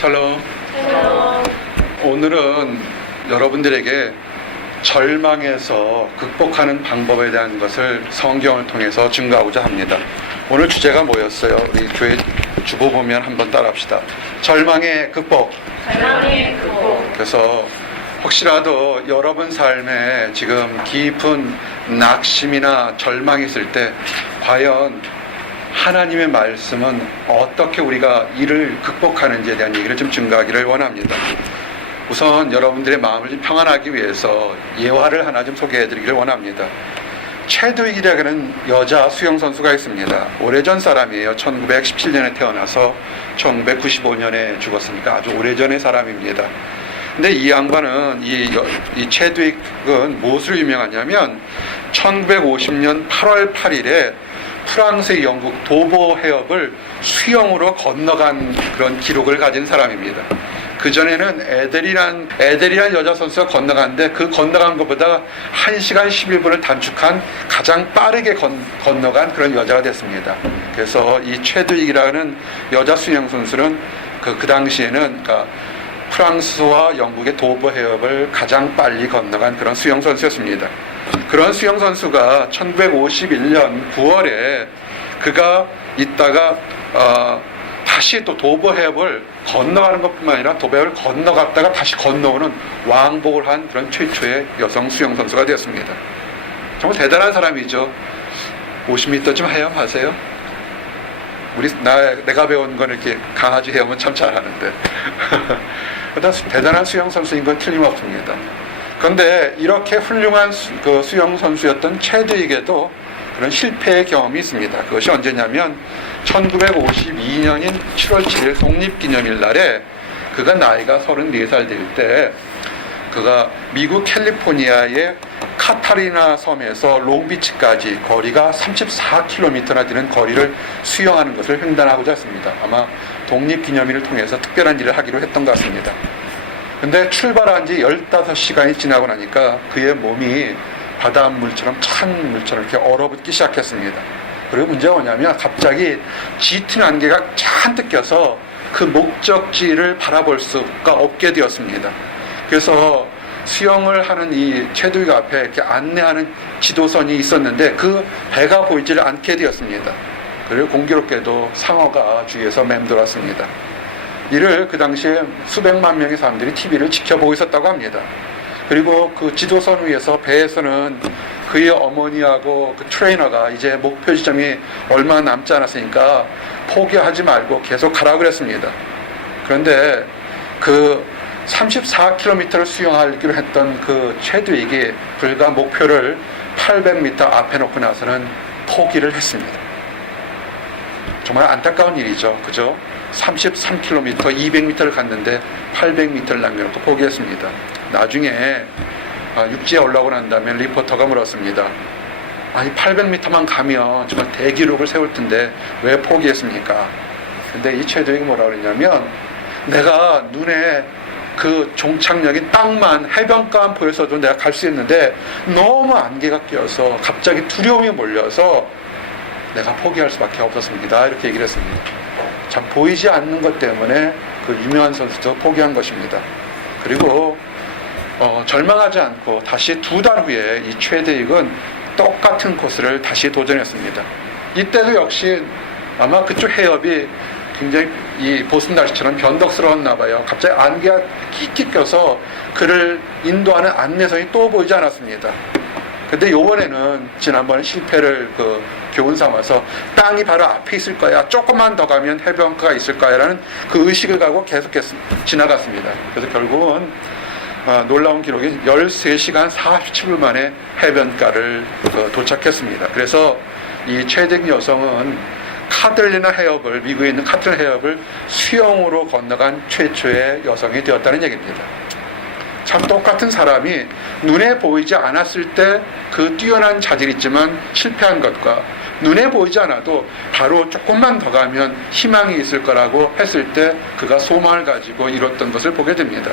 샬롬. 오늘은 여러분들에게 절망에서 극복하는 방법에 대한 것을 성경을 통해서 증거하고자 합니다. 오늘 주제가 뭐였어요? 우리 교회 주보 보면 한번 따라합시다. 절망의 극복. 그래서 혹시라도 여러분 삶에 지금 깊은 낙심이나 절망이 있을 때 과연 하나님의 말씀은 어떻게 우리가 이를 극복하는지에 대한 얘기를 좀 증거하기를 원합니다. 우선 여러분들의 마음을 좀 평안하기 위해서 예화를 하나 좀 소개해드리기를 원합니다. 최두익이라는 여자 수영선수가 있습니다. 오래전 사람이에요. 1917년에 태어나서 1995년에 죽었으니까 아주 오래전의 사람입니다. 근데 이 양반은 이 최두익은 무엇으로 유명하냐면 1950년 8월 8일에 프랑스의 영국 도보 해협을 수영으로 건너간 그런 기록을 가진 사람입니다. 그전에는 에델이란 여자 선수가 건너갔는데 그 건너간 것보다 1시간 11분을 단축한 가장 빠르게 건너간 그런 여자가 됐습니다. 그래서 이 최두익이라는 여자 수영 선수는 그 당시에는 그러니까 프랑스와 영국의 도보 해협을 가장 빨리 건너간 그런 수영 선수였습니다. 그런 수영 선수가 1951년 9월에 그가 있다가 다시 또 도보 해협을 건너가는 것뿐만 아니라 도보 해협을 건너갔다가 다시 건너오는 왕복을 한 그런 최초의 여성 수영 선수가 되었습니다. 정말 대단한 사람이죠. 50m쯤 헤엄하세요? 내가 배운 건 이렇게 강아지 헤엄은 참 잘하는데 대단한 수영 선수인 건 틀림없습니다. 그런데 이렇게 훌륭한 수영 선수였던 최두익에도 그런 실패의 경험이 있습니다. 그것이 언제냐면 1952년인 7월 7일 독립기념일 날에 그가 나이가 34살 될 때 그가 미국 캘리포니아의 카타리나 섬에서 롱비치까지 거리가 34km나 되는 거리를 수영하는 것을 횡단하고자 했습니다. 아마 독립기념일을 통해서 특별한 일을 하기로 했던 것 같습니다. 근데 출발한 지 15시간이 지나고 나니까 그의 몸이 바닷물처럼 찬 물처럼 이렇게 얼어붙기 시작했습니다. 그리고 문제가 뭐냐면 갑자기 짙은 안개가 잔뜩 껴서 그 목적지를 바라볼 수가 없게 되었습니다. 그래서 수영을 하는 이 최두익 앞에 이렇게 안내하는 지도선이 있었는데 그 배가 보이지를 않게 되었습니다. 그리고 공교롭게도 상어가 주위에서 맴돌았습니다. 이를 그 당시에 수백만 명의 사람들이 TV를 지켜보고 있었다고 합니다. 그리고 그 지도선 위에서 배에서는 그의 어머니하고 그 트레이너가 이제 목표 지점이 얼마 남지 않았으니까 포기하지 말고 계속 가라고 그랬습니다. 그런데 그 34km를 수영하기로 했던 그 최두익이 불과 목표를 800m 앞에 놓고 나서는 포기를 했습니다. 정말 안타까운 일이죠. 그죠? 33km, 200m를 갔는데 800m를 남겨놓고 포기했습니다. 나중에 육지에 올라오고 난 다음에 리포터가 물었습니다. 아니 800m만 가면 정말 대기록을 세울 텐데 왜 포기했습니까? 근데 이 최두익이 뭐라고 그랬냐면 내가 눈에 그 종착역인 땅만 해변가만 보여서도 내가 갈 수 있는데 너무 안개가 껴서 갑자기 두려움이 몰려서 내가 포기할 수밖에 없었습니다. 이렇게 얘기를 했습니다. 참 보이지 않는 것 때문에 그 유명한 선수도 포기한 것입니다. 그리고 절망하지 않고 다시 2달 후에 이 최두익은 똑같은 코스를 다시 도전했습니다. 이때도 역시 아마 그쪽 해협이 굉장히 이 보스 날씨처럼 변덕스러웠나 봐요. 갑자기 안개가 끽끽 껴서 그를 인도하는 안내선이 또 보이지 않았습니다. 근데 이번에는 지난번에 실패를 교훈 삼아서 땅이 바로 앞에 있을 거야, 조금만 더 가면 해변가가 있을 거야 라는 그 의식을 가지고 계속 지나갔습니다. 그래서 결국은 놀라운 기록이 13시간 47분 만에 해변가를 도착했습니다. 그래서 이 최두익 여성은 카틀리나 해협을, 미국에 있는 카틀리나 해협을 수영으로 건너간 최초의 여성이 되었다는 얘기입니다. 참 똑같은 사람이 눈에 보이지 않았을 때 그 뛰어난 자질이 있지만 실패한 것과 눈에 보이지 않아도 바로 조금만 더 가면 희망이 있을 거라고 했을 때 그가 소망을 가지고 이뤘던 것을 보게 됩니다.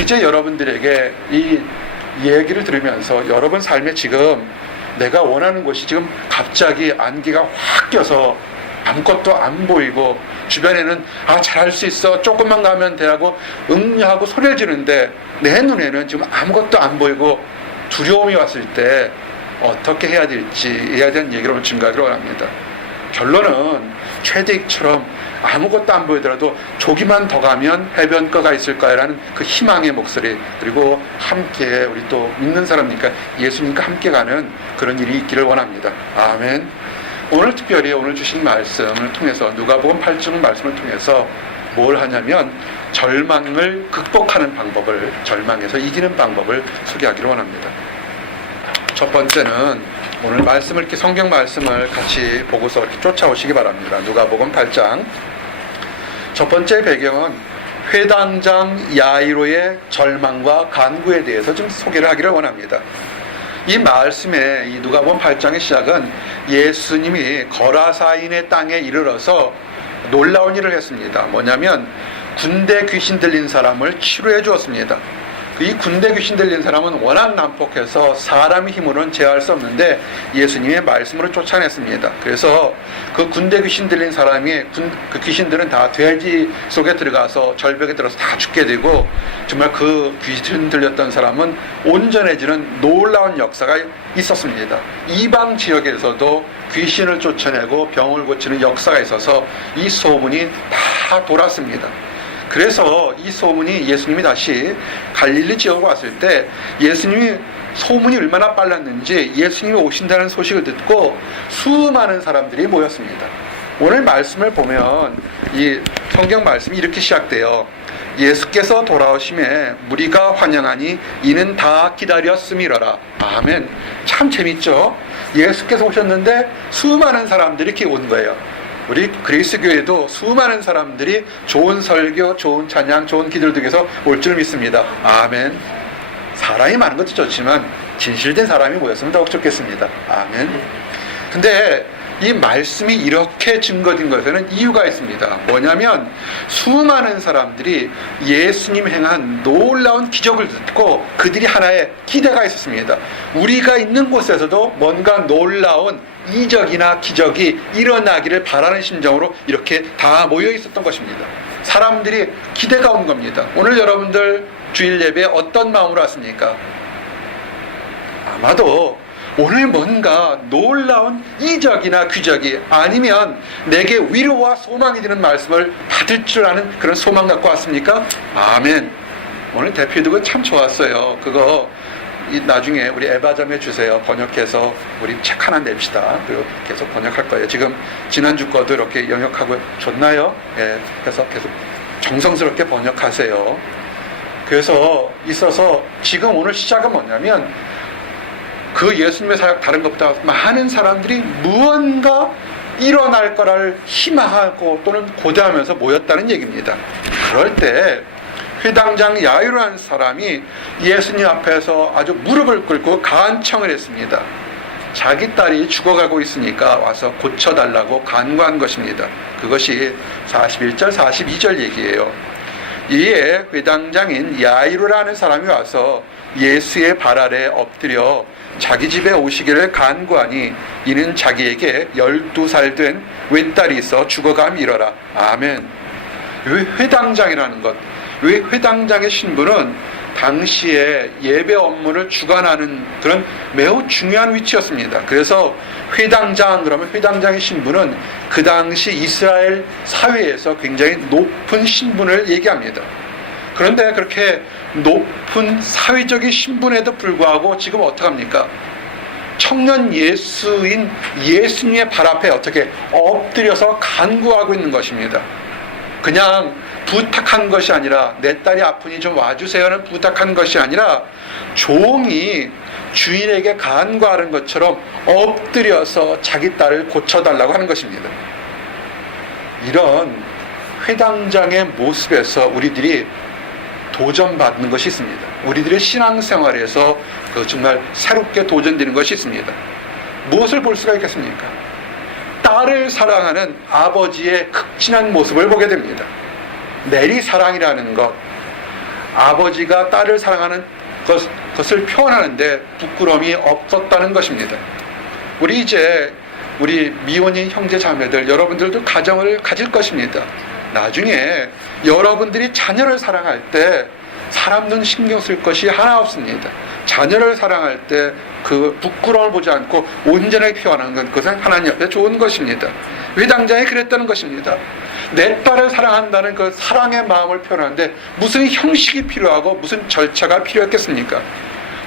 이제 여러분들에게 이 얘기를 들으면서 여러분 삶에 지금 내가 원하는 것이 지금 갑자기 안개가 확 껴서 아무것도 안 보이고 주변에는 잘할 수 있어, 조금만 가면 돼 하고 응하고 소리를 지르는데 내 눈에는 지금 아무것도 안 보이고 두려움이 왔을 때 어떻게 해야 될지에 대한 얘기를 오늘 증거하기로 원합니다. 결론은 최대익처럼 아무것도 안 보이더라도 조기만 더 가면 해변가가 있을 거야라는 그 희망의 목소리, 그리고 함께 우리 또 믿는 사람이니까 예수님과 함께 가는 그런 일이 있기를 원합니다. 아멘. 오늘 특별히 오늘 주신 말씀을 통해서 누가복음 8장 말씀을 통해서 뭘 하냐면 절망을 극복하는 방법을, 절망에서 이기는 방법을 소개하기를 원합니다. 첫 번째는 오늘 말씀을 이렇게 성경 말씀을 같이 보고서 이렇게 쫓아오시기 바랍니다. 누가복음 8장. 첫 번째 배경은 회당장 야이로의 절망과 간구에 대해서 좀 소개를 하기를 원합니다. 이 말씀의 이 누가복음 8장의 시작은 예수님이 거라사인의 땅에 이르러서 놀라운 일을 했습니다. 뭐냐면 군대 귀신 들린 사람을 치료해 주었습니다. 이 군대 귀신 들린 사람은 워낙 난폭해서 사람의 힘으로는 제어할 수 없는데 예수님의 말씀으로 쫓아냈습니다. 그래서 그 군대 귀신 들린 사람이 그 귀신들은 다 돼지 속에 들어가서 절벽에 들어서 다 죽게 되고, 정말 그 귀신 들렸던 사람은 온전해지는 놀라운 역사가 있었습니다. 이방 지역에서도 귀신을 쫓아내고 병을 고치는 역사가 있어서 이 소문이 다 돌았습니다. 그래서 이 소문이 예수님이 다시 갈릴리 지역으로 왔을 때 예수님이 소문이 얼마나 빨랐는지 예수님이 오신다는 소식을 듣고 수많은 사람들이 모였습니다. 오늘 말씀을 보면 이 성경 말씀이 이렇게 시작돼요. 예수께서 돌아오심에 무리가 환영하니 이는 다 기다렸음이러라. 아멘. 참 재밌죠? 예수께서 오셨는데 수많은 사람들이 이렇게 온 거예요. 우리 그리스 교회도 수많은 사람들이 좋은 설교, 좋은 찬양, 좋은 기도를 듣기 위해서 올 줄 믿습니다. 아멘. 사람이 많은 것도 좋지만 진실된 사람이 모였으면 더욱 좋겠습니다. 아멘. 근데 이 말씀이 이렇게 증거된 것에는 이유가 있습니다. 뭐냐면 수많은 사람들이 예수님 행한 놀라운 기적을 듣고 그들이 하나의 기대가 있었습니다. 우리가 있는 곳에서도 뭔가 놀라운 이적이나 기적이 일어나기를 바라는 심정으로 이렇게 다 모여 있었던 것입니다. 사람들이 기대가 온 겁니다. 오늘 여러분들 주일 예배에 어떤 마음으로 왔습니까? 아마도 오늘 뭔가 놀라운 이적이나 기적이, 아니면 내게 위로와 소망이 되는 말씀을 받을 줄 아는 그런 소망 갖고 왔습니까? 아멘. 오늘 대표독은 참 좋았어요. 그거 나중에 우리 에바점에 주세요. 번역해서 우리 책 하나 냅시다. 그리고 계속 번역할 거예요. 지금 지난주 거도 이렇게 영역하고 좋나요? 예, 그래서 계속 정성스럽게 번역하세요. 그래서 있어서 지금 오늘 시작은 뭐냐면 그 예수님의 사역 다른 것보다 많은 사람들이 무언가 일어날 거를 희망하고 또는 고대하면서 모였다는 얘기입니다. 그럴 때 회당장 야이로라는 사람이 예수님 앞에서 아주 무릎을 꿇고 간청을 했습니다. 자기 딸이 죽어가고 있으니까 와서 고쳐달라고 간구한 것입니다. 그것이 41절 42절 얘기예요. 이에 회당장인 야이로라는 사람이 와서 예수의 발 아래 엎드려 자기 집에 오시기를 간구하니 이는 자기에게 12살 된 외딸이 있어 죽어감 이러라. 아멘. 회당장이라는 것, 회당장의 신분은 당시에 예배 업무를 주관하는 그런 매우 중요한 위치였습니다. 그래서 회당장, 그러면 회당장의 신분은 그 당시 이스라엘 사회에서 굉장히 높은 신분을 얘기합니다. 그런데 그렇게 높은 사회적인 신분에도 불구하고 지금 어떡합니까? 청년 예수인 예수님의 발 앞에 어떻게 엎드려서 간구하고 있는 것입니다. 그냥 부탁한 것이 아니라, 내 딸이 아프니 좀 와주세요는 부탁한 것이 아니라 종이 주인에게 간구하는 것처럼 엎드려서 자기 딸을 고쳐달라고 하는 것입니다. 이런 회당장의 모습에서 우리들이 도전받는 것이 있습니다. 우리들의 신앙생활에서 정말 새롭게 도전되는 것이 있습니다. 무엇을 볼 수가 있겠습니까? 딸을 사랑하는 아버지의 극진한 모습을 보게 됩니다. 내리사랑이라는 것, 아버지가 딸을 사랑하는 것을 표현하는데 부끄러움이 없었다는 것입니다. 우리 이제 우리 미혼인 형제 자매들, 여러분들도 가정을 가질 것입니다. 나중에 여러분들이 자녀를 사랑할 때 사람 눈 신경 쓸 것이 하나 없습니다. 자녀를 사랑할 때 그 부끄러움을 보지 않고 온전하게 표현하는 것, 그것은 하나님 앞에 좋은 것입니다. 회당장이 그랬다는 것입니다. 내 딸을 사랑한다는 그 사랑의 마음을 표현하는데 무슨 형식이 필요하고 무슨 절차가 필요했겠습니까?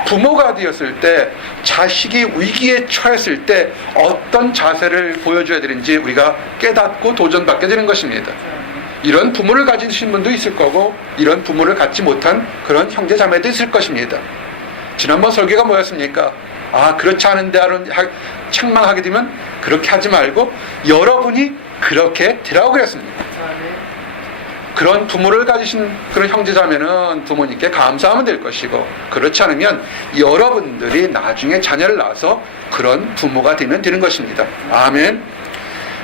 부모가 되었을 때 자식이 위기에 처했을 때 어떤 자세를 보여줘야 되는지 우리가 깨닫고 도전받게 되는 것입니다. 이런 부모를 가지신 분도 있을 거고 이런 부모를 갖지 못한 그런 형제 자매도 있을 것입니다. 지난번 설교가 뭐였습니까? 그렇지 않은데 책망하게 되면 그렇게 하지 말고 여러분이 그렇게 되라고 그랬습니다. 그런 부모를 가지신 그런 형제자매는 부모님께 감사하면 될 것이고, 그렇지 않으면 여러분들이 나중에 자녀를 낳아서 그런 부모가 되면 되는 것입니다. 아멘.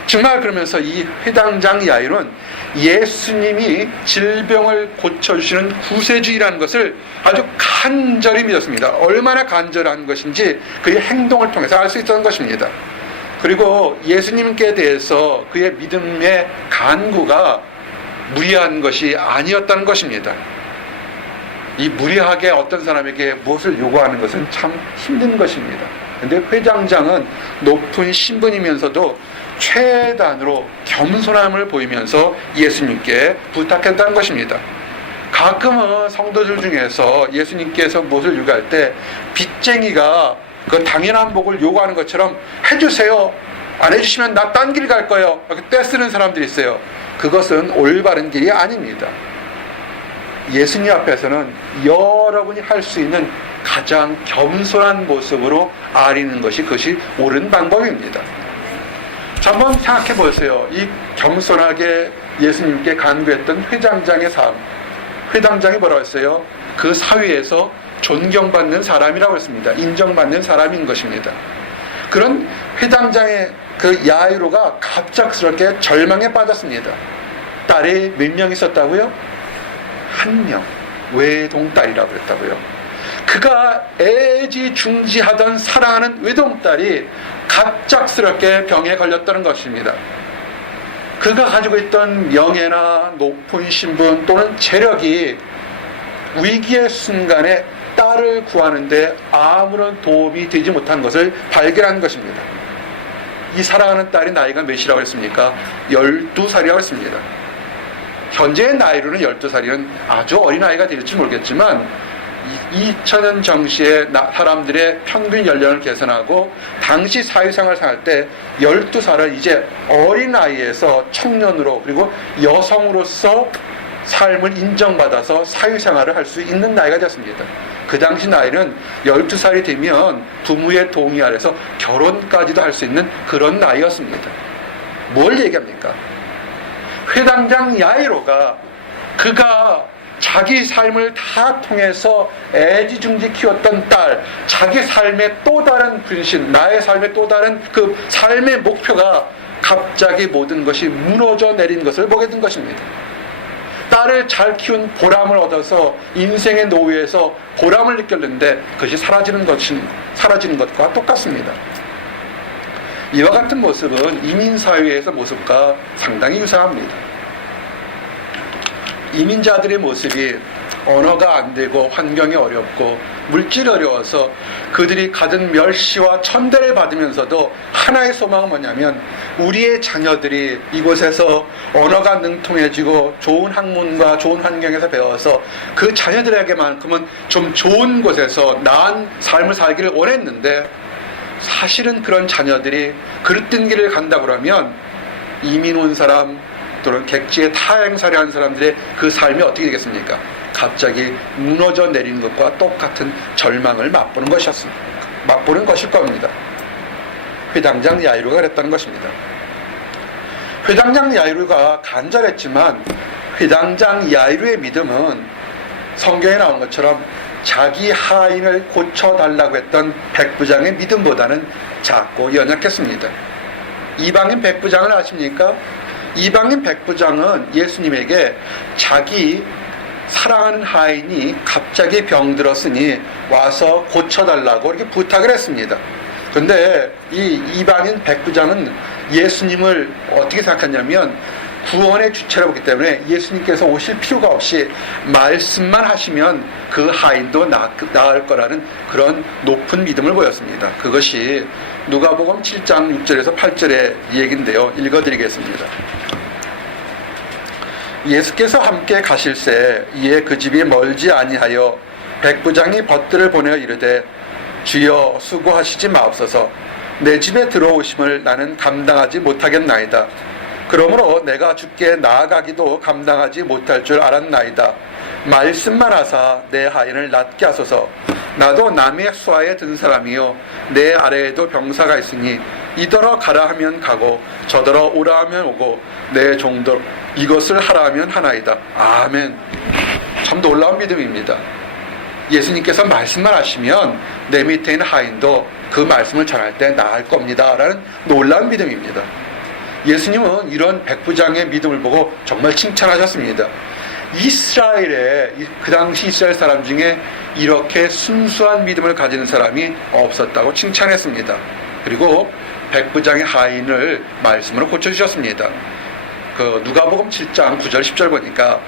정말 그러면서 이 회당장 야이로는 예수님이 질병을 고쳐주시는 구세주의라는 것을 아주 간절히 믿었습니다. 얼마나 간절한 것인지 그의 행동을 통해서 알 수 있었던 것입니다. 그리고 예수님께 대해서 그의 믿음의 간구가 무리한 것이 아니었다는 것입니다. 이 무리하게 어떤 사람에게 무엇을 요구하는 것은 참 힘든 것입니다. 그런데 회당장은 높은 신분이면서도 최단으로 겸손함을 보이면서 예수님께 부탁했다는 것입니다. 가끔은 성도들 중에서 예수님께서 무엇을 요구할 때 빚쟁이가 그 당연한 복을 요구하는 것처럼 해주세요, 안 해주시면 나 딴 길 갈 거예요, 이렇게 떼쓰는 사람들이 있어요. 그것은 올바른 길이 아닙니다. 예수님 앞에서는 여러분이 할 수 있는 가장 겸손한 모습으로 아리는 것이 그것이 옳은 방법입니다. 자, 한번 생각해 보세요. 이 겸손하게 예수님께 간구했던 회당장의 삶. 회당장이 뭐라고 했어요? 그 사회에서 존경받는 사람이라고 했습니다. 인정받는 사람인 것입니다. 그런 회당장의 그 야이로가 갑작스럽게 절망에 빠졌습니다. 딸이 몇 명 있었다고요? 1명. 외동딸이라고 했다고요. 그가 애지중지하던 사랑하는 외동딸이 갑작스럽게 병에 걸렸다는 것입니다. 그가 가지고 있던 명예나 높은 신분 또는 재력이 위기의 순간에 딸을 구하는데 아무런 도움이 되지 못한 것을 발견한 것입니다. 이 사랑하는 딸의 나이가 몇이라고 했습니까? 12살이라고 했습니다. 현재의 나이로는 12살이면 아주 어린아이가 될지 모르겠지만 2000년 정시에 사람들의 평균 연령을 계산하고 당시 사회생활을 생각할 때 12살은 이제 어린아이에서 청년으로 그리고 여성으로서 삶을 인정받아서 사회생활을 할 수 있는 나이가 되었습니다. 그 당시 나이는 12살이 되면 부모의 동의 아래서 결혼까지도 할 수 있는 그런 나이였습니다. 뭘 얘기합니까? 회당장 야이로가 그가 자기 삶을 다 통해서 애지중지 키웠던 딸, 자기 삶의 또 다른 분신, 나의 삶의 또 다른 그 삶의 목표가 갑자기 모든 것이 무너져 내린 것을 보게 된 것입니다. 딸을 잘 키운 보람을 얻어서 인생의 노예에서 보람을 느꼈는데 그것이 사라지는 것과 똑같습니다. 이와 같은 모습은 이민사회에서 모습과 상당히 유사합니다. 이민자들의 모습이 언어가 안 되고 환경이 어렵고 물질이 어려워서 그들이 가진 멸시와 천대를 받으면서도 하나의 소망은 뭐냐면 우리의 자녀들이 이곳에서 언어가 능통해지고 좋은 학문과 좋은 환경에서 배워서 그 자녀들에게만큼은 좀 좋은 곳에서 나은 삶을 살기를 원했는데, 사실은 그런 자녀들이 그릇된 길을 간다 그러면 이민 온 사람 또는 객지에 타행살이 한 사람들의 그 삶이 어떻게 되겠습니까? 갑자기 무너져 내리는 것과 똑같은 절망을 맛보는 것일 겁니다. 회당장 야이로가 그랬다는 것입니다. 회당장 야이로가 간절했지만 회당장 야이로의 믿음은 성경에 나오는 것처럼 자기 하인을 고쳐달라고 했던 백부장의 믿음보다는 작고 연약했습니다. 이방인 백부장을 아십니까? 이방인 백부장은 예수님에게 자기 사랑하는 하인이 갑자기 병들었으니 와서 고쳐달라고 이렇게 부탁을 했습니다. 근데 이 이방인 백부장은 예수님을 어떻게 생각했냐면 구원의 주체라고 보기 때문에 예수님께서 오실 필요가 없이 말씀만 하시면 그 하인도 나을 거라는 그런 높은 믿음을 보였습니다. 그것이 누가복음 7장 6절에서 8절의 얘기인데요. 읽어드리겠습니다. 예수께서 함께 가실새 이에 그 집이 멀지 아니하여 백부장이 벗들을 보내어 이르되 주여 수고하시지 마옵소서 내 집에 들어오심을 나는 감당하지 못하겠나이다. 그러므로 내가 주께 나아가기도 감당하지 못할 줄 알았나이다. 말씀만 하사 내 하인을 낫게 하소서. 나도 남의 수하에 든 사람이요 내 아래에도 병사가 있으니 이더러 가라 하면 가고 저더러 오라 하면 오고 내 종도 이것을 하라 하면 하나이다. 아멘. 참 놀라운 믿음입니다. 예수님께서 말씀만 하시면 내 밑에 있는 하인도 그 말씀을 전할 때 나을 겁니다 라는 놀라운 믿음입니다. 예수님은 이런 백부장의 믿음을 보고 정말 칭찬하셨습니다. 이스라엘에 그 당시 이스라엘 사람 중에 이렇게 순수한 믿음을 가지는 사람이 없었다고 칭찬했습니다. 그리고 백부장의 하인을 말씀으로 고쳐주셨습니다. 그 누가복음 7장 9절 10절 보니까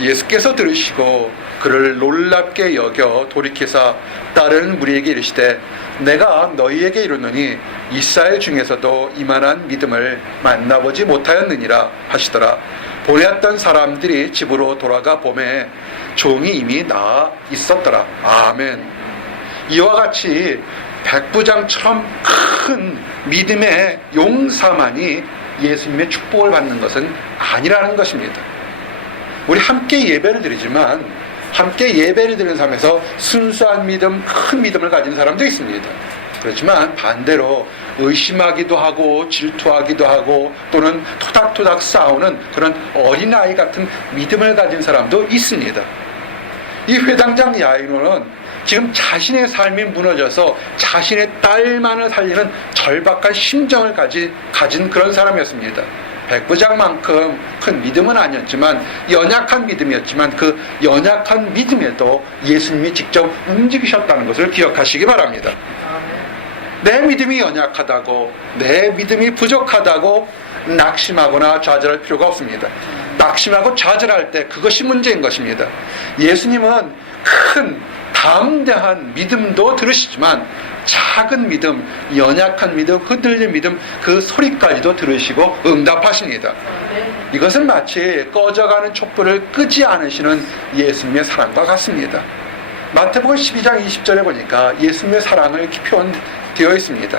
예수께서 들으시고 그를 놀랍게 여겨 돌이키사 다른 무리에게 이르시되 내가 너희에게 이르노니 이스라엘 중에서도 이만한 믿음을 만나보지 못하였느니라 하시더라. 보냈던 사람들이 집으로 돌아가 보매 종이 이미 나아 있었더라. 아멘. 이와 같이 백부장처럼 큰 믿음의 용사만이 예수님의 축복을 받는 것은 아니라는 것입니다. 우리 함께 예배를 드리지만 함께 예배를 드리는 삶에서 순수한 믿음, 큰 믿음을 가진 사람도 있습니다. 그렇지만 반대로 의심하기도 하고 질투하기도 하고 또는 토닥토닥 싸우는 그런 어린아이 같은 믿음을 가진 사람도 있습니다. 이 회당장 야이로는 지금 자신의 삶이 무너져서 자신의 딸만을 살리는 절박한 심정을 가진 그런 사람이었습니다. 백부장만큼 큰 믿음은 아니었지만 연약한 믿음이었지만 그 연약한 믿음에도 예수님이 직접 움직이셨다는 것을 기억하시기 바랍니다. 내 믿음이 연약하다고 내 믿음이 부족하다고 낙심하거나 좌절할 필요가 없습니다. 낙심하고 좌절할 때 그것이 문제인 것입니다. 예수님은 큰 담대한 믿음도 들으시지만 작은 믿음, 연약한 믿음, 흔들린 믿음 그 소리까지도 들으시고 응답하십니다. 이것은 마치 꺼져가는 촛불을 끄지 않으시는 예수님의 사랑과 같습니다. 마태복음 12장 20절에 보니까 예수님의 사랑을 표현되어 있습니다.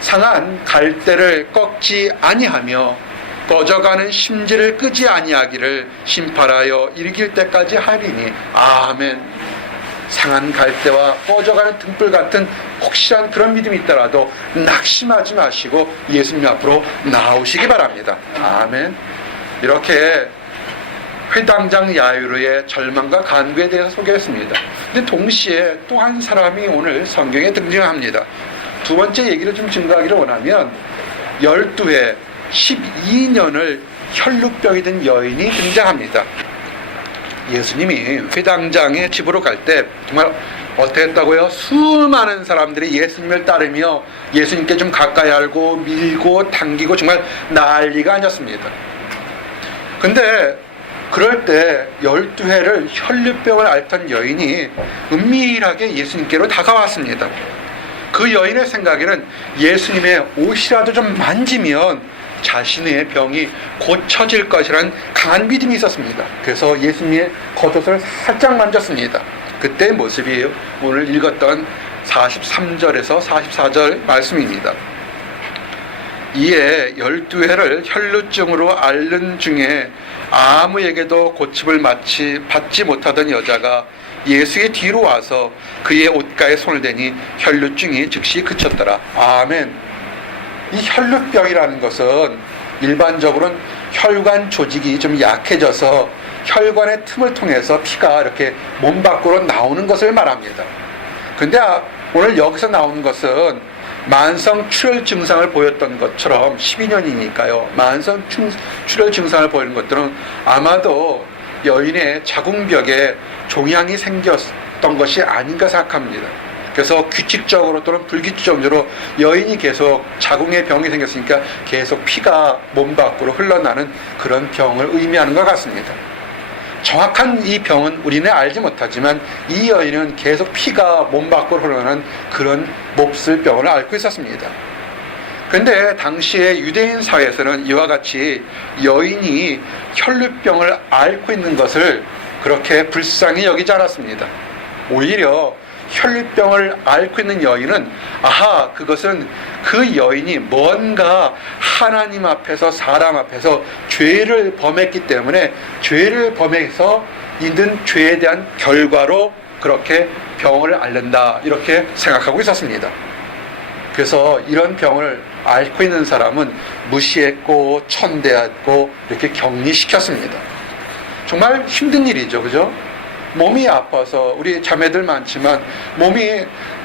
상한 갈대를 꺾지 아니하며 꺼져가는 심지를 끄지 아니하기를 심판하여 일으킬 때까지 하리니 아멘. 상한 갈대와 꺼져가는 등불 같은 혹시한 그런 믿음이 있더라도 낙심하지 마시고 예수님 앞으로 나오시기 바랍니다. 아멘. 이렇게 회당장 야이로의 절망과 간구에 대해서 소개했습니다. 근데 동시에 또 한 사람이 오늘 성경에 등장합니다. 두 번째 얘기를 좀 증거하기를 원하면 12회 12년을 혈루병이 든 여인이 등장합니다. 예수님이 회당장의 집으로 갈 때 정말 어떻게 했다고요? 수많은 사람들이 예수님을 따르며 예수님께 좀 가까이 알고 밀고 당기고 정말 난리가 아니었습니다. 근데 그럴 때 12회를 혈루병을 앓던 여인이 은밀하게 예수님께로 다가왔습니다. 그 여인의 생각에는 예수님의 옷이라도 좀 만지면 자신의 병이 고쳐질 것이라는 강한 믿음이 있었습니다. 그래서 예수님의 겉옷을 살짝 만졌습니다. 그때의 모습이 오늘 읽었던 43절에서 44절 말씀입니다. 이에 12회를 혈루증으로 앓는 중에 아무에게도 고침을 받지 못하던 여자가 예수의 뒤로 와서 그의 옷가에 손을 대니 혈루증이 즉시 그쳤더라. 아멘. 이 혈루병이라는 것은 일반적으로는 혈관 조직이 좀 약해져서 혈관의 틈을 통해서 피가 이렇게 몸 밖으로 나오는 것을 말합니다. 근데 오늘 여기서 나오는 것은 만성 출혈 증상을 보였던 것처럼 12년이니까요. 만성 출혈 증상을 보이는 것들은 아마도 여인의 자궁벽에 종양이 생겼던 것이 아닌가 생각합니다. 그래서 규칙적으로 또는 불규칙적으로 여인이 계속 자궁에 병이 생겼으니까 계속 피가 몸 밖으로 흘러나는 그런 병을 의미하는 것 같습니다. 정확한 이 병은 우리는 알지 못하지만 이 여인은 계속 피가 몸 밖으로 흘러나는 그런 몹쓸 병을 앓고 있었습니다. 그런데 당시에 유대인 사회에서는 이와 같이 여인이 혈루병을 앓고 있는 것을 그렇게 불쌍히 여기지 않았습니다. 오히려 혈루병을 앓고 있는 여인은 그것은 그 여인이 뭔가 하나님 앞에서 사람 앞에서 죄를 범했기 때문에 죄를 범해서 있는 죄에 대한 결과로 그렇게 병을 앓는다, 이렇게 생각하고 있었습니다. 그래서 이런 병을 앓고 있는 사람은 무시했고 천대했고 이렇게 격리시켰습니다. 정말 힘든 일이죠, 그죠? 몸이 아파서, 우리 자매들 많지만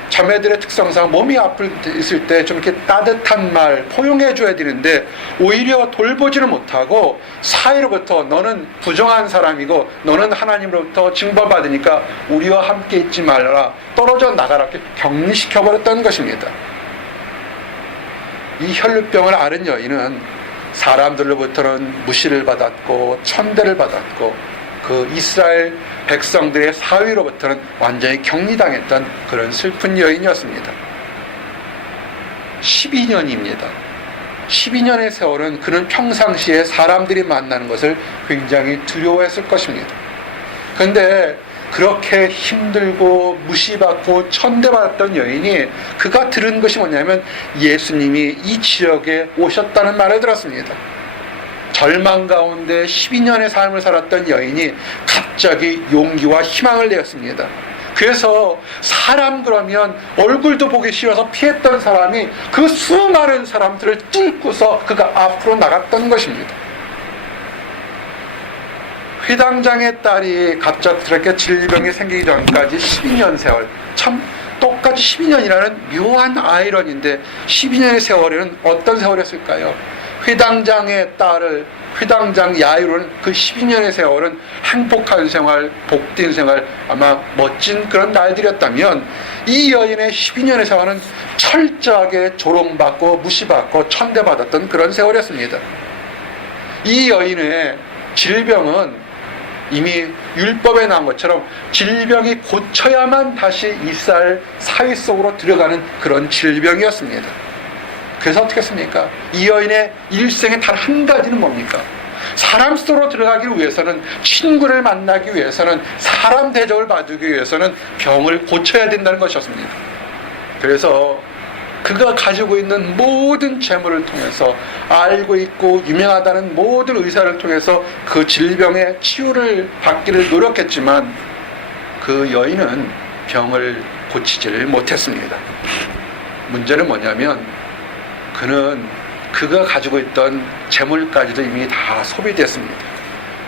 자매들의 특성상 몸이 아플 때 있을 때 좀 이렇게 따뜻한 말 포용해 줘야 되는데 오히려 돌보지를 못하고 사이로부터 너는 부정한 사람이고 너는 하나님으로부터 징벌받으니까 우리와 함께 있지 말라, 떨어져 나가라, 이렇게 격리시켜 버렸다는 것입니다. 이 혈루병을 앓은 여인은 사람들로부터는 무시를 받았고 천대를 받았고 그 이스라엘 백성들의 사위로부터는 완전히 격리당했던 그런 슬픈 여인이었습니다. 12년입니다. 12년의 세월은 그는 평상시에 사람들이 만나는 것을 굉장히 두려워했을 것입니다. 그런데 그렇게 힘들고 무시받고 천대받았던 여인이 그가 들은 것이 뭐냐면 예수님이 이 지역에 오셨다는 말을 들었습니다. 절망 가운데 12년의 삶을 살았던 여인이 갑자기 용기와 희망을 내었습니다. 그래서 사람 그러면 얼굴도 보기 싫어서 피했던 사람이 그 수많은 사람들을 뚫고서 그가 앞으로 나갔던 것입니다. 회당장의 딸이 갑작스럽게 질병이 생기기 전까지 12년 세월, 참 똑같이 12년이라는 묘한 아이러니인데 12년의 세월에는 어떤 세월이었을까요? 회당장의 딸을, 회당장 야이로는 그 12년의 세월은 행복한 생활, 복된 생활, 아마 멋진 그런 날들이었다면 이 여인의 12년의 세월은 철저하게 조롱받고 무시받고 천대받았던 그런 세월이었습니다. 이 여인의 질병은 이미 율법에 나온 것처럼 질병이 고쳐야만 다시 이스라엘 사회 속으로 들어가는 그런 질병이었습니다. 그래서 어떻게 했습니까? 이 여인의 일생의 단 한 가지는 뭡니까? 사람 속으로 들어가기 위해서는, 친구를 만나기 위해서는, 사람 대접을 받기 위해서는 병을 고쳐야 된다는 것이었습니다. 그래서 그가 가지고 있는 모든 재물을 통해서, 알고 있고 유명하다는 모든 의사를 통해서 그 질병의 치유를 받기를 노력했지만 그 여인은 병을 고치지를 못했습니다. 문제는 뭐냐면 그는 그가 가지고 있던 재물까지도 이미 다 소비됐습니다.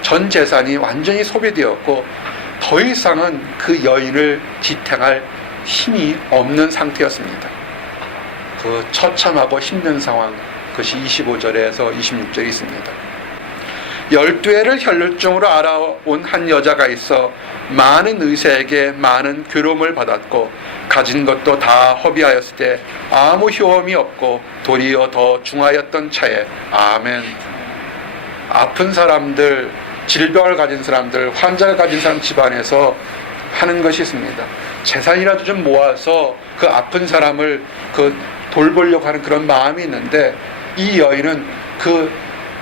전 재산이 완전히 소비되었고 더 이상은 그 여인을 지탱할 힘이 없는 상태였습니다. 그 처참하고 힘든 상황, 그것이 25절에서 26절에 있습니다. 12해를 혈루증으로 알아온 한 여자가 있어 많은 의사에게 많은 괴로움을 받았고 가진 것도 다 허비하였을 때 아무 효험이 없고 도리어 더 중하였던 차에. 아멘. 아픈 사람들, 질병을 가진 사람들, 환자를 가진 사람 집안에서 하는 것이 있습니다. 재산이라도 좀 모아서 그 아픈 사람을 돌보려고 하는 그런 마음이 있는데 이 여인은 그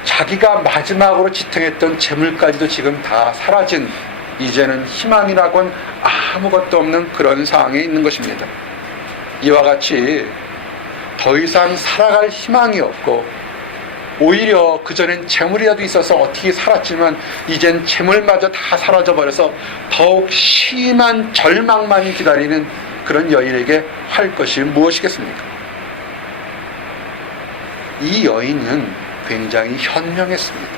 자기가 마지막으로 지탱했던 재물까지도 지금 다 사라진, 이제는 희망이라고는 아무것도 없는 그런 상황에 있는 것입니다. 이와 같이 더 이상 살아갈 희망이 없고 오히려 그전엔 재물이라도 있어서 어떻게 살았지만 이젠 재물마저 다 사라져버려서 더욱 심한 절망만이 기다리는 그런 여인에게 할 것이 무엇이겠습니까? 이 여인은 굉장히 현명했습니다.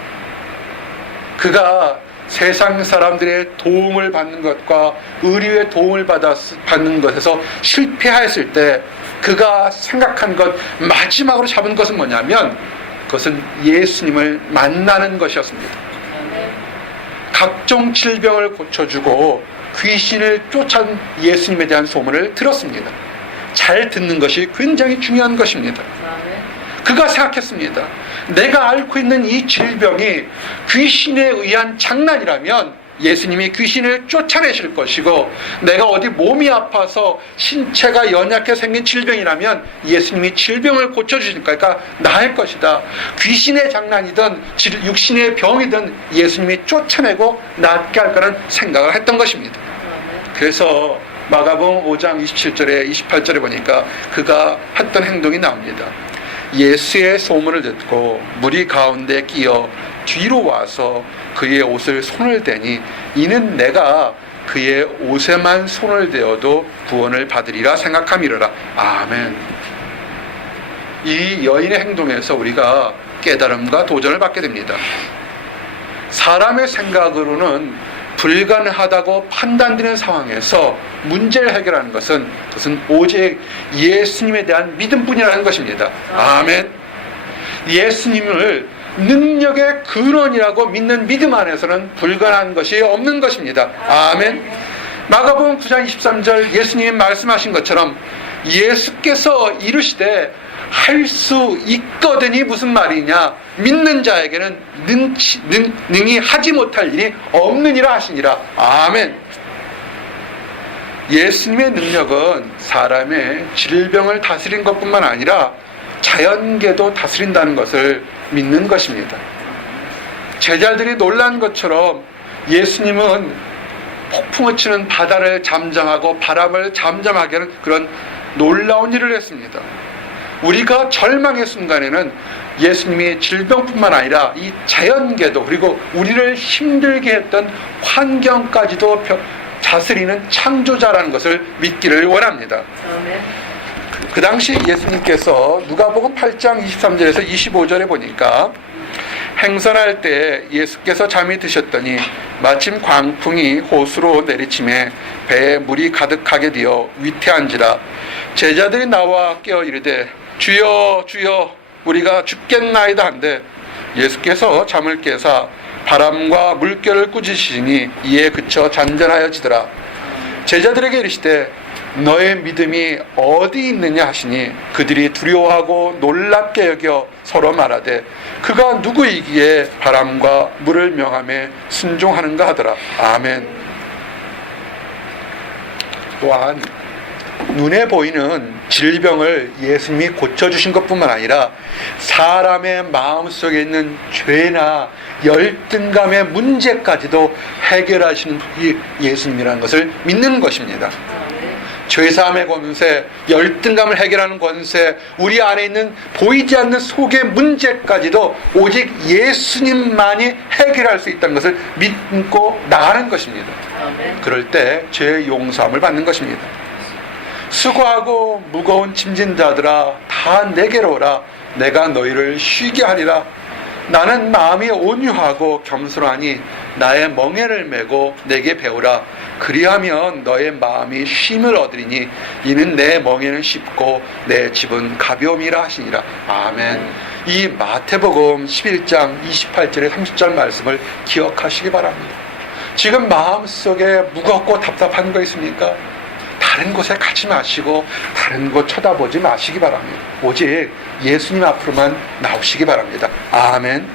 그가 세상 사람들의 도움을 받는 것과 의료의 도움을 받는 것에서 실패하였을 때 그가 생각한 것, 마지막으로 잡은 것은 뭐냐면 그것은 예수님을 만나는 것이었습니다. 각종 질병을 고쳐주고 귀신을 쫓아낸 예수님에 대한 소문을 들었습니다. 잘 듣는 것이 굉장히 중요한 것입니다. 그가 생각했습니다. 내가 앓고 있는 이 질병이 귀신에 의한 장난이라면 예수님이 귀신을 쫓아내실 것이고, 내가 어디 몸이 아파서 신체가 연약해 생긴 질병이라면 예수님이 질병을 고쳐주시니까, 그러니까 나을 것이다. 귀신의 장난이든 육신의 병이든 예수님이 쫓아내고 낫게 할 거라는 생각을 했던 것입니다. 그래서 마가복음 5장 27절에 28절에 보니까 그가 했던 행동이 나옵니다. 예수의 소문을 듣고 무리 가운데 끼어 뒤로 와서 그의 옷을 손을 대니 이는 내가 그의 옷에만 손을 대어도 구원을 받으리라 생각함이로라. 아멘. 이 여인의 행동에서 우리가 깨달음과 도전을 받게 됩니다. 사람의 생각으로는 불가능하다고 판단되는 상황에서 문제를 해결하는 것은 그것은 오직 예수님에 대한 믿음뿐이라는 것입니다. 아멘. 예수님을 능력의 근원이라고 믿는 믿음 안에서는 불가능한 것이 없는 것입니다. 아멘. 마가복음 9장 23절 예수님이 말씀하신 것처럼 예수께서 이르시되 할 수 있거든이 무슨 말이냐, 믿는 자에게는 능히 하지 못할 일이 없느니라 하시니라. 아멘. 예수님의 능력은 사람의 질병을 다스린 것뿐만 아니라 자연계도 다스린다는 것을 믿는 것입니다. 제자들이 놀란 것처럼 예수님은 폭풍을 치는 바다를 잠잠하고 바람을 잠잠하게 하는 그런 놀라운 일을 했습니다. 우리가 절망의 순간에는 예수님이 질병뿐만 아니라 이 자연계도, 그리고 우리를 힘들게 했던 환경까지도 다스리는 창조자라는 것을 믿기를 원합니다. 그 당시 예수님께서 누가복음 8장 23절에서 25절에 보니까 행선할 때 예수께서 잠이 드셨더니 마침 광풍이 호수로 내리침에 배에 물이 가득하게 되어 위태한지라. 제자들이 나와 깨어 이르되 주여 주여 우리가 죽겠나이다 한데 예수께서 잠을 깨사 바람과 물결을 꾸짖으시니 이에 그쳐 잔잔하여지더라. 제자들에게 이르시되 너의 믿음이 어디 있느냐 하시니 그들이 두려워하고 놀랍게 여겨 서로 말하되 그가 누구이기에 바람과 물을 명함에 순종하는가 하더라. 아멘. 또한 눈에 보이는 질병을 예수님이 고쳐주신 것뿐만 아니라 사람의 마음속에 있는 죄나 열등감의 문제까지도 해결하시는 분이 예수님이라는 것을 믿는 것입니다. 죄사함의 권세, 열등감을 해결하는 권세, 우리 안에 있는 보이지 않는 속의 문제까지도 오직 예수님만이 해결할 수 있다는 것을 믿고 나가는 것입니다. 그럴 때 죄의 용서함을 받는 것입니다. 수고하고 무거운 짐진 자들아 다 내게로 오라. 내가 너희를 쉬게 하리라. 나는 마음이 온유하고 겸손하니 나의 멍에를 메고 내게 배우라. 그리하면 너의 마음이 쉼을 얻으리니 이는 내 멍에는 쉽고 내 집은 가벼움이라 하시니라. 아멘. 이 마태복음 11장 28절에 30절 말씀을 기억하시기 바랍니다. 지금 마음속에 무겁고 답답한 거 있습니까? 다른 곳에 가지 마시고 다른 곳 쳐다보지 마시기 바랍니다. 오직 예수님 앞으로만 나오시기 바랍니다. 아멘.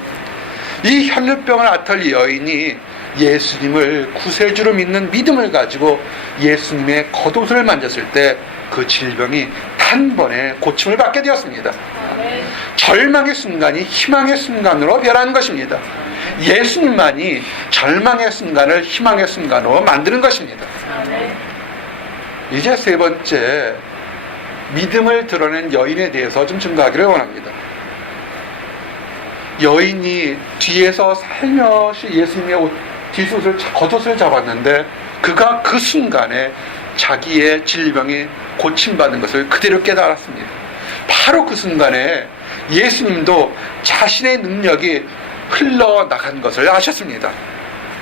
이 혈루병을 앓던 여인이 예수님을 구세주로 믿는 믿음을 가지고 예수님의 겉옷을 만졌을 때 그 질병이 단번에 고침을 받게 되었습니다. 절망의 순간이 희망의 순간으로 변한 것입니다. 예수님만이 절망의 순간을 희망의 순간으로 만드는 것입니다. 이제 세 번째, 믿음을 드러낸 여인에 대해서 좀 증거하기를 원합니다. 여인이 뒤에서 살며시 예수님의 겉옷을 잡았는데 그가 그 순간에 자기의 질병이 고침받는 것을 그대로 깨달았습니다. 바로 그 순간에 예수님도 자신의 능력이 흘러나간 것을 아셨습니다.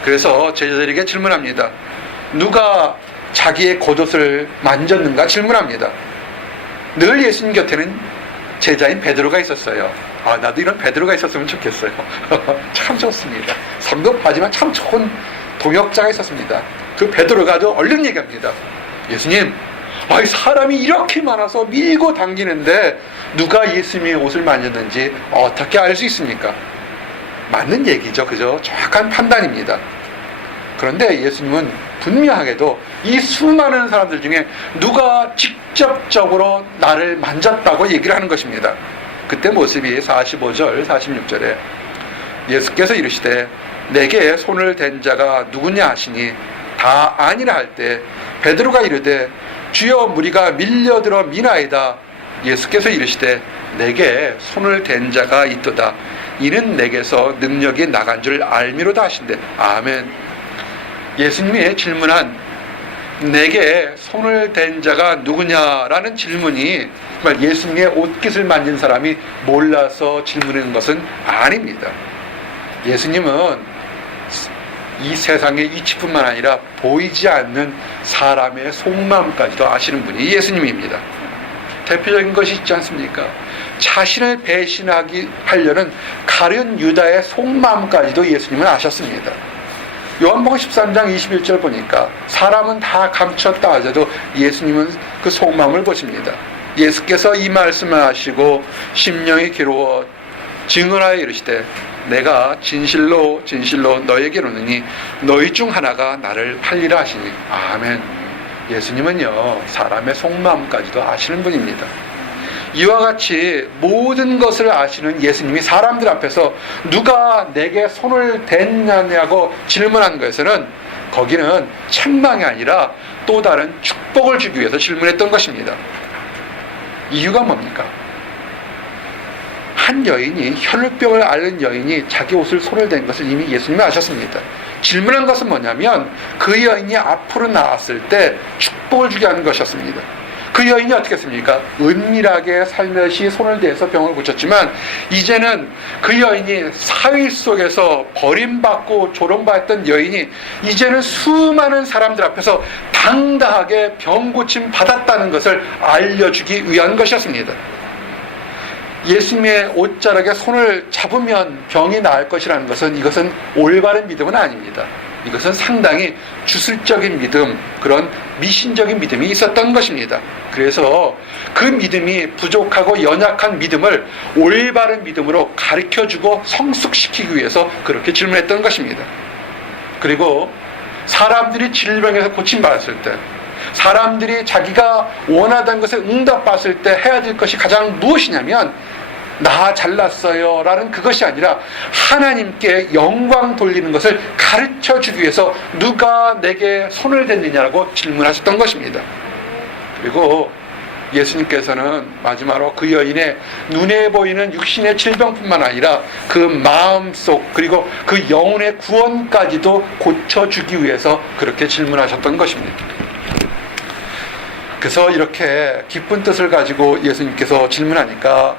그래서 제자들에게 질문합니다. 누가 자기의 겉옷을 만졌는가 질문합니다. 늘 예수님 곁에는 제자인 베드로가 있었어요. 나도 이런 베드로가 있었으면 좋겠어요. 참 좋습니다. 성급하지만 참 좋은 동역자가 있었습니다. 그 베드로가 아주 얼른 얘기합니다. 예수님, 사람이 이렇게 많아서 밀고 당기는데 누가 예수님의 옷을 만졌는지 어떻게 알 수 있습니까? 맞는 얘기죠. 그죠? 정확한 판단입니다. 그런데 예수님은 분명하게도 이 수많은 사람들 중에 누가 직접적으로 나를 만졌다고 얘기를 하는 것입니다. 그때 모습이 45절, 46절에 예수께서 이르시되 내게 손을 댄 자가 누구냐 하시니 다 아니라 할 때 베드로가 이르되 주여 무리가 밀려들어 미나이다. 예수께서 이르시되 내게 손을 댄 자가 있도다. 이는 내게서 능력이 나간 줄 알미로다 하신대. 아멘. 예수님이 질문한 내게 손을 댄 자가 누구냐라는 질문이 정말 예수님의 옷깃을 만진 사람이 몰라서 질문하는 것은 아닙니다. 예수님은 이 세상의 이치뿐만 아니라 보이지 않는 사람의 속마음까지도 아시는 분이 예수님입니다. 대표적인 것이 있지 않습니까? 자신을 배신하려는 가룟 유다의 속마음까지도 예수님은 아셨습니다. 요한복음 13장 21절 보니까 사람은 다 감췄다 하셔도 예수님은 그 속마음을 보십니다. 예수께서 이 말씀을 하시고 심령이 괴로워 증언하여 이르시되 내가 진실로 진실로 너에게 이르노니 너희 중 하나가 나를 팔리라 하시니. 아멘. 예수님은요 사람의 속마음까지도 아시는 분입니다. 이와 같이 모든 것을 아시는 예수님이 사람들 앞에서 누가 내게 손을 댔냐고 질문한 것에는 거기는 책망이 아니라 또 다른 축복을 주기 위해서 질문했던 것입니다. 이유가 뭡니까? 한 여인이 혈루병을 앓는 여인이 자기 옷을 손을 댄 것을 이미 예수님이 아셨습니다. 질문한 것은 뭐냐면 그 여인이 앞으로 나왔을 때 축복을 주게 하는 것이었습니다. 그 여인이 어떻게 했습니까? 은밀하게 살며시 손을 대서 병을 고쳤지만 이제는 그 여인이 사회 속에서 버림받고 조롱받았던 여인이 이제는 수많은 사람들 앞에서 당당하게 병 고침 받았다는 것을 알려주기 위한 것이었습니다. 예수님의 옷자락에 손을 잡으면 병이 나을 것이라는 것은 이것은 올바른 믿음은 아닙니다. 이것은 상당히 주술적인 믿음, 그런 미신적인 믿음이 있었던 것입니다. 그래서 그 믿음이 부족하고 연약한 믿음을 올바른 믿음으로 가르쳐주고 성숙시키기 위해서 그렇게 질문했던 것입니다. 그리고 사람들이 질병에서 고침받았을 때, 사람들이 자기가 원하던 것에 응답받았을 때 해야 될 것이 가장 무엇이냐면 나 잘났어요 라는 그것이 아니라 하나님께 영광 돌리는 것을 가르쳐 주기 위해서 누가 내게 손을 댔느냐라고 질문하셨던 것입니다. 그리고 예수님께서는 마지막으로 그 여인의 눈에 보이는 육신의 질병뿐만 아니라 그 마음속 그리고 그 영혼의 구원까지도 고쳐주기 위해서 그렇게 질문하셨던 것입니다. 그래서 이렇게 기쁜 뜻을 가지고 예수님께서 질문하니까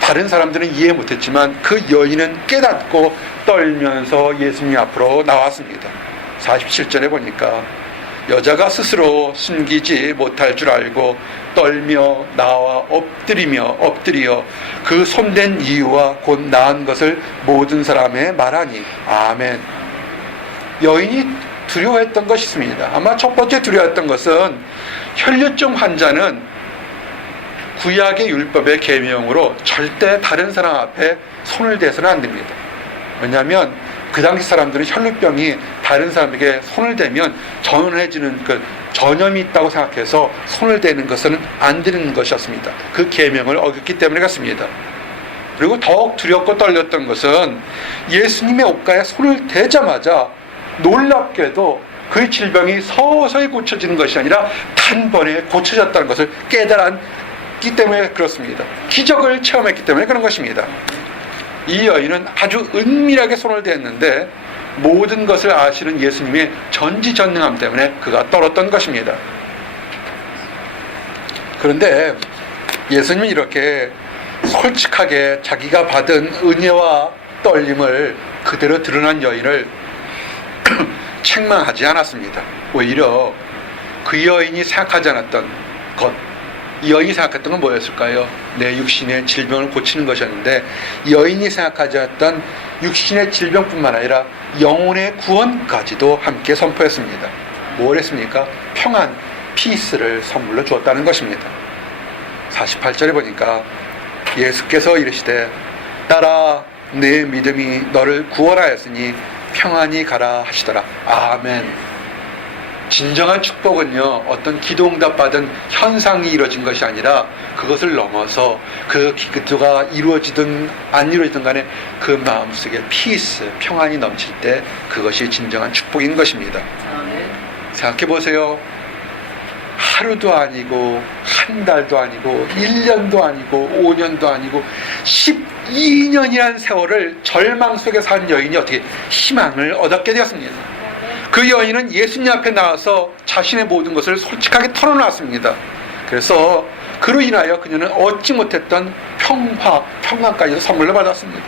다른 사람들은 이해 못했지만 그 여인은 깨닫고 떨면서 예수님 앞으로 나왔습니다. 47절에 보니까 여자가 스스로 숨기지 못할 줄 알고 떨며 나와 엎드리어 그 손댄 이유와 곧 나은 것을 모든 사람에 말하니. 아멘. 여인이 두려워했던 것이 있습니다. 아마 첫 번째 두려워했던 것은 혈류증 환자는 구약의 율법의 계명으로 절대 다른 사람 앞에 손을 대서는 안 됩니다. 왜냐하면 그 당시 사람들은 혈루병이 다른 사람에게 손을 대면 전해지는 그 전염이 있다고 생각해서 손을 대는 것은 안 되는 것이었습니다. 그 계명을 어겼기 때문에 그렇습니다. 그리고 더욱 두렵고 떨렸던 것은 예수님의 옷가에 손을 대자마자 놀랍게도 그 질병이 서서히 고쳐지는 것이 아니라 단번에 고쳐졌다는 것을 깨달았기 때문에 그렇습니다. 기적을 체험했기 때문에 그런 것입니다. 이 여인은 아주 은밀하게 손을 댔는데 모든 것을 아시는 예수님의 전지전능함 때문에 그가 떨었던 것입니다. 그런데 예수님은 이렇게 솔직하게 자기가 받은 은혜와 떨림을 그대로 드러난 여인을 책망하지 않았습니다. 오히려 그 여인이 생각하지 않았던 것, 이 여인이 생각했던 건 뭐였을까요? 내 육신의 질병을 고치는 것이었는데, 여인이 생각하였던 육신의 질병뿐만 아니라 영혼의 구원까지도 함께 선포했습니다. 뭘 했습니까? 평안, 피스를 선물로 주었다는 것입니다. 48절에 보니까 예수께서 이르시되 딸아 내 믿음이 너를 구원하였으니 평안히 가라 하시더라. 아멘. 진정한 축복은요, 어떤 기도응답 받은 현상이 이루어진 것이 아니라 그것을 넘어서 그 기도가 이루어지든 안 이루어지든 간에 그 마음속에 피스, 평안이 넘칠 때 그것이 진정한 축복인 것입니다. 생각해 보세요. 하루도 아니고 한 달도 아니고 1년도 아니고 5년도 아니고 12년이라는 세월을 절망 속에 산 여인이 어떻게 희망을 얻게 되었습니다. 그 여인은 예수님 앞에 나와서 자신의 모든 것을 솔직하게 털어놨습니다. 그래서 그로 인하여 그녀는 얻지 못했던 평안까지도 선물로 받았습니다.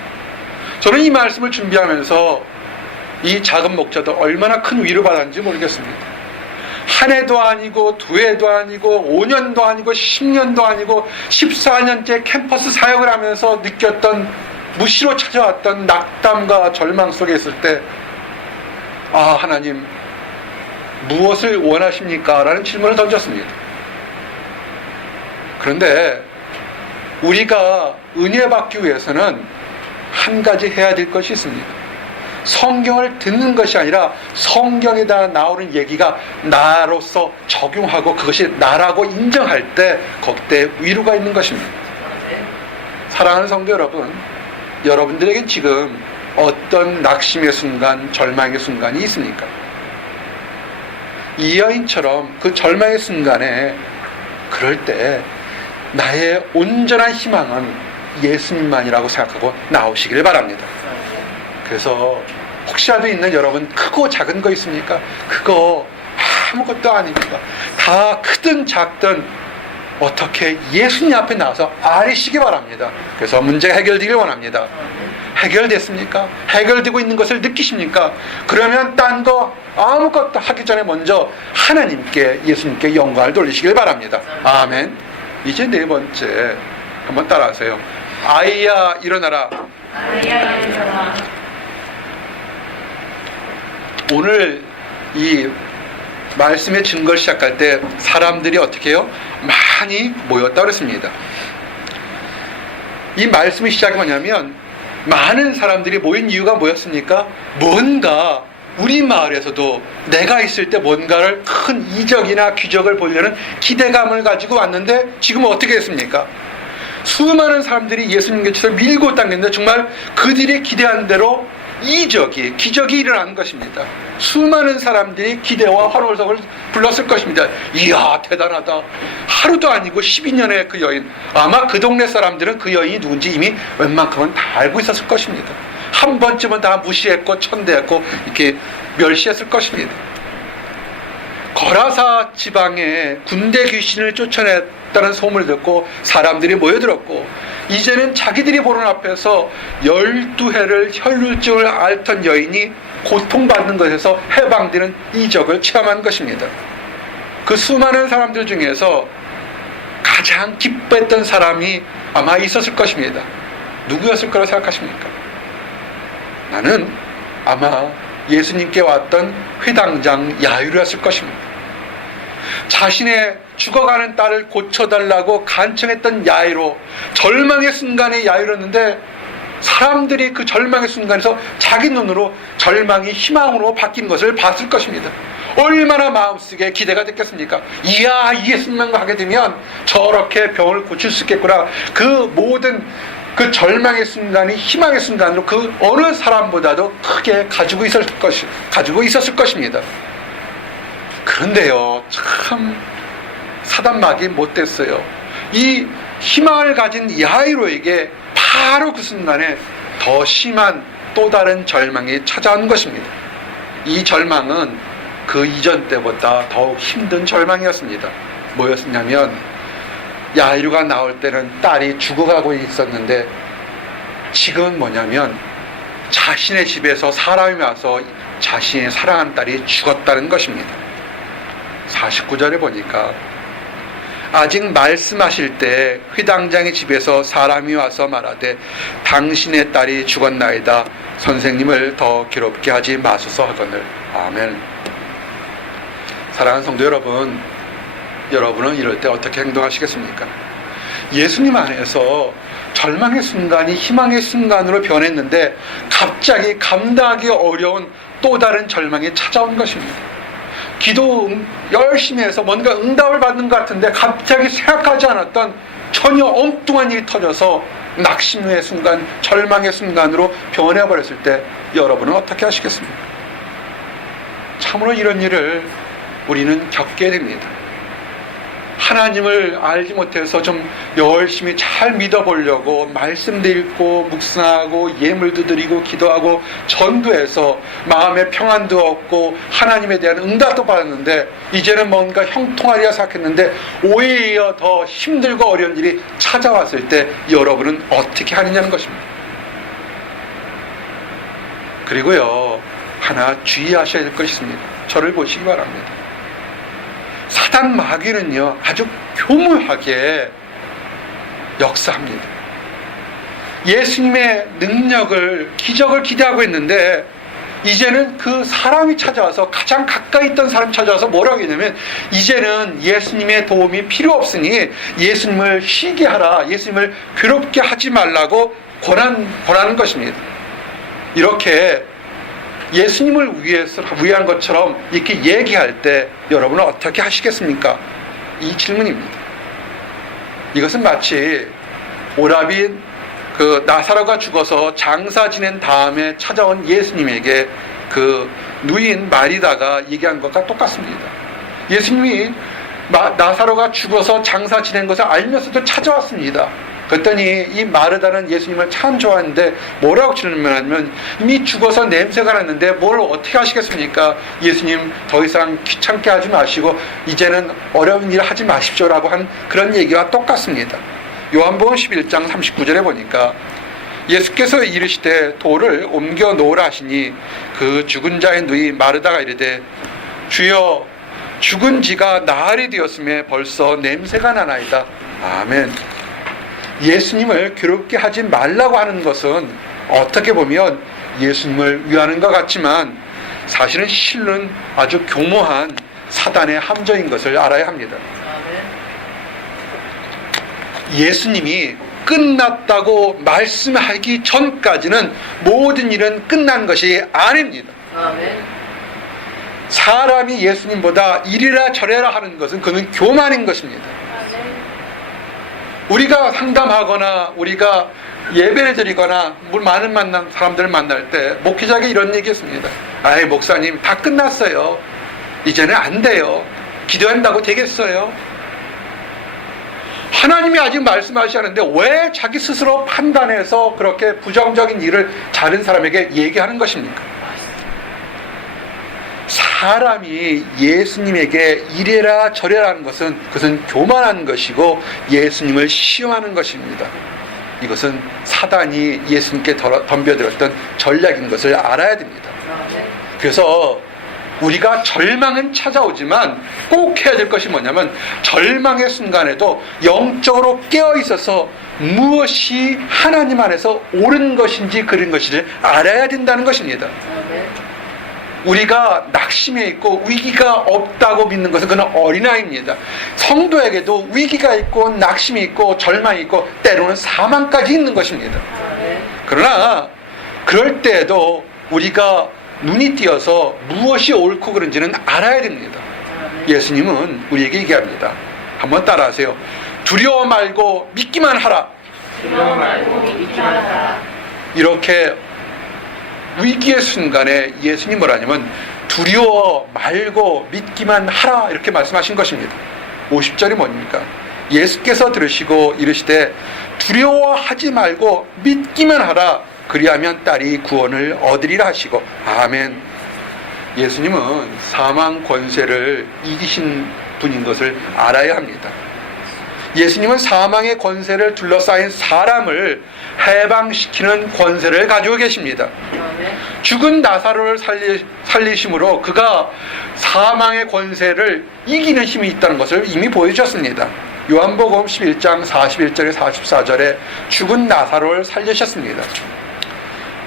저는 이 말씀을 준비하면서 이 작은 목자도 얼마나 큰 위로 받았는지 모르겠습니다. 한 해도 아니고 두 해도 아니고 5년도 아니고 10년도 아니고 14년째 캠퍼스 사역을 하면서 느꼈던, 무시로 찾아왔던 낙담과 절망 속에 있을 때, 아, 하나님 무엇을 원하십니까? 라는 질문을 던졌습니다. 그런데 우리가 은혜 받기 위해서는 한 가지 해야 될 것이 있습니다. 성경을 듣는 것이 아니라 성경에다 나오는 얘기가 나로서 적용하고 그것이 나라고 인정할 때 거기에 위로가 있는 것입니다. 사랑하는 성도 여러분, 여러분들에겐 지금 어떤 낙심의 순간, 절망의 순간이 있습니까? 이 여인처럼 그 절망의 순간에 그럴 때 나의 온전한 희망은 예수님만이라고 생각하고 나오시길 바랍니다. 그래서 혹시라도 있는 여러분, 크고 작은 거 있습니까? 그거 아무것도 아닙니다. 다 크든 작든 어떻게 예수님 앞에 나와서 아뢰시기 바랍니다. 그래서 문제가 해결되길 원합니다. 해결됐습니까? 해결되고 있는 것을 느끼십니까? 그러면 딴 거 아무것도 하기 전에 먼저 하나님께, 예수님께 영광을 돌리시길 바랍니다. 아멘. 이제 네 번째 한번 따라하세요. 아이야 일어나라. 아이야 일어나라. 오늘 이 말씀의 증거를 시작할 때 사람들이 어떻게 해요? 많이 모였다고 그랬습니다. 이 말씀의 시작이 뭐냐면, 많은 사람들이 모인 이유가 뭐였습니까? 뭔가 우리 마을에서도 내가 있을 때 뭔가를 큰 이적이나 기적을 보려는 기대감을 가지고 왔는데, 지금 어떻게 했습니까? 수많은 사람들이 예수님 곁에서 밀고 당겼는데 정말 그들이 기대한 대로 이적이, 기적이 일어난 것입니다. 수많은 사람들이 기대와 환호성을 불렀을 것입니다. 이야 대단하다. 하루도 아니고 12년의 그 여인, 아마 그 동네 사람들은 그 여인이 누군지 이미 웬만큼은 다 알고 있었을 것입니다. 한 번쯤은 다 무시했고 천대했고 이렇게 멸시했을 것입니다. 거라사 지방에 군대 귀신을 쫓아냈다는 소문을 듣고 사람들이 모여들었고, 이제는 자기들이 보는 앞에서 12해를 혈루증을 앓던 여인이 고통받는 것에서 해방되는 이적을 체험한 것입니다. 그 수많은 사람들 중에서 가장 기뻐했던 사람이 아마 있었을 것입니다. 누구였을 거라고 생각하십니까? 나는 아마 예수님께 왔던 회당장 야이로였을 것입니다. 자신의 죽어가는 딸을 고쳐달라고 간청했던 야이로, 절망의 순간에 야이로였는데 사람들이 그 절망의 순간에서 자기 눈으로 절망이 희망으로 바뀐 것을 봤을 것입니다. 얼마나 마음속에 기대가 됐겠습니까? 이야, 예수님만 가게 되면 저렇게 병을 고칠 수 있겠구나. 그 모든 그 절망의 순간이 희망의 순간으로 그 어느 사람보다도 크게 가지고 있었을 것입니다. 그런데요, 참 사단막이 못됐어요. 이 희망을 가진 야이로에게 바로 그 순간에 더 심한 또 다른 절망이 찾아온 것입니다. 이 절망은 그 이전 때보다 더욱 힘든 절망이었습니다. 뭐였냐면, 야이로가 나올 때는 딸이 죽어가고 있었는데 지금은 뭐냐면, 자신의 집에서 사람이 와서 자신의 사랑하는 딸이 죽었다는 것입니다. 49절에 보니까 아직 말씀하실 때 회당장의 집에서 사람이 와서 말하되 당신의 딸이 죽었나이다. 선생님을 더 괴롭게 하지 마소서 하거늘. 아멘. 사랑하는 성도 여러분, 여러분은 이럴 때 어떻게 행동하시겠습니까? 예수님 안에서 절망의 순간이 희망의 순간으로 변했는데 갑자기 감당하기 어려운 또 다른 절망이 찾아온 것입니다. 기도 열심히 해서 뭔가 응답을 받는 것 같은데 갑자기 생각하지 않았던 전혀 엉뚱한 일이 터져서 낙심의 순간, 절망의 순간으로 변해버렸을 때 여러분은 어떻게 하시겠습니까? 참으로 이런 일을 우리는 겪게 됩니다. 하나님을 알지 못해서 좀 열심히 잘 믿어보려고 말씀도 읽고 묵상하고 예물도 드리고 기도하고 전도해서 마음의 평안도 얻고 하나님에 대한 응답도 받았는데 이제는 뭔가 형통하리라 생각했는데 오히려 더 힘들고 어려운 일이 찾아왔을 때 여러분은 어떻게 하느냐는 것입니다. 그리고요, 하나 주의하셔야 될 것이 있습니다. 저를 보시기 바랍니다. 사단 마귀는요, 아주 교묘하게 역사합니다. 예수님의 능력을, 기적을 기대하고 있는데 이제는 그 사람이 찾아와서, 가장 가까이 있던 사람이 찾아와서 뭐라고 했냐면 이제는 예수님의 도움이 필요 없으니 예수님을 쉬게 하라, 예수님을 괴롭게 하지 말라고 권하는 것입니다. 이렇게 예수님을 위한 것처럼 이렇게 얘기할 때 여러분은 어떻게 하시겠습니까? 이 질문입니다. 이것은 마치 오라비 나사로가 죽어서 장사 지낸 다음에 찾아온 예수님에게 그 누인 마리다가 얘기한 것과 똑같습니다. 예수님이 나사로가 죽어서 장사 지낸 것을 알면서도 찾아왔습니다. 그랬더니 이 마르다는 예수님을 참 좋아하는데 뭐라고 질문하냐면 이미 죽어서 냄새가 났는데 뭘 어떻게 하시겠습니까? 예수님 더 이상 귀찮게 하지 마시고 이제는 어려운 일 하지 마십시오라고 한 그런 얘기와 똑같습니다. 요한복음 11장 39절에 보니까 예수께서 이르시되 돌을 옮겨 놓으라 하시니 그 죽은 자의 누이 마르다가 이르되 주여 죽은 지가 나흘이 되었음에 벌써 냄새가 나나이다. 아멘. 예수님을 괴롭게 하지 말라고 하는 것은 어떻게 보면 예수님을 위하는 것 같지만 사실은 실은 아주 교모한 사단의 함정인 것을 알아야 합니다. 예수님이 끝났다고 말씀하기 전까지는 모든 일은 끝난 것이 아닙니다. 사람이 예수님보다 이리라 저래라 하는 것은 그는 교만인 것입니다. 우리가 상담하거나 우리가 예배를 드리거나 많은 사람들을 만날 때 목회자에게 이런 얘기했습니다. 아이 목사님 다 끝났어요. 이제는 안 돼요. 기도한다고 되겠어요? 하나님이 아직 말씀하시는데 왜 자기 스스로 판단해서 그렇게 부정적인 일을 다른 사람에게 얘기하는 것입니까? 사람이 예수님에게 이래라 저래라 하는 것은 그것은 교만한 것이고 예수님을 시험하는 것입니다. 이것은 사단이 예수님께 덤벼들었던 전략인 것을 알아야 됩니다. 그래서 우리가 절망은 찾아오지만 꼭 해야 될 것이 뭐냐면 절망의 순간에도 영적으로 깨어 있어서 무엇이 하나님 안에서 옳은 것인지 그른 것인지 알아야 된다는 것입니다. 우리가 낙심해 있고 위기가 없다고 믿는 것은 그는 어린아이입니다. 성도에게도 위기가 있고 낙심이 있고 절망이 있고 때로는 사망까지 있는 것입니다. 그러나 그럴 때에도 우리가 눈이 띄어서 무엇이 옳고 그른지는 알아야 됩니다. 예수님은 우리에게 얘기합니다. 한번 따라하세요. 두려워 말고 믿기만 하라. 두려워 말고 믿기만 하라. 이렇게 위기의 순간에 예수님 뭐라냐면 두려워 말고 믿기만 하라 이렇게 말씀하신 것입니다. 50절이 뭡니까? 예수께서 들으시고 이르시되 두려워하지 말고 믿기만 하라. 그리하면 딸이 구원을 얻으리라 하시고 아멘. 예수님은 사망 권세를 이기신 분인 것을 알아야 합니다. 예수님은 사망의 권세를 둘러싸인 사람을 해방시키는 권세를 가지고 계십니다. 죽은 나사로를 살리심으로 그가 사망의 권세를 이기는 힘이 있다는 것을 이미 보여주셨습니다. 요한복음 11장 41절에 44절에 죽은 나사로를 살리셨습니다.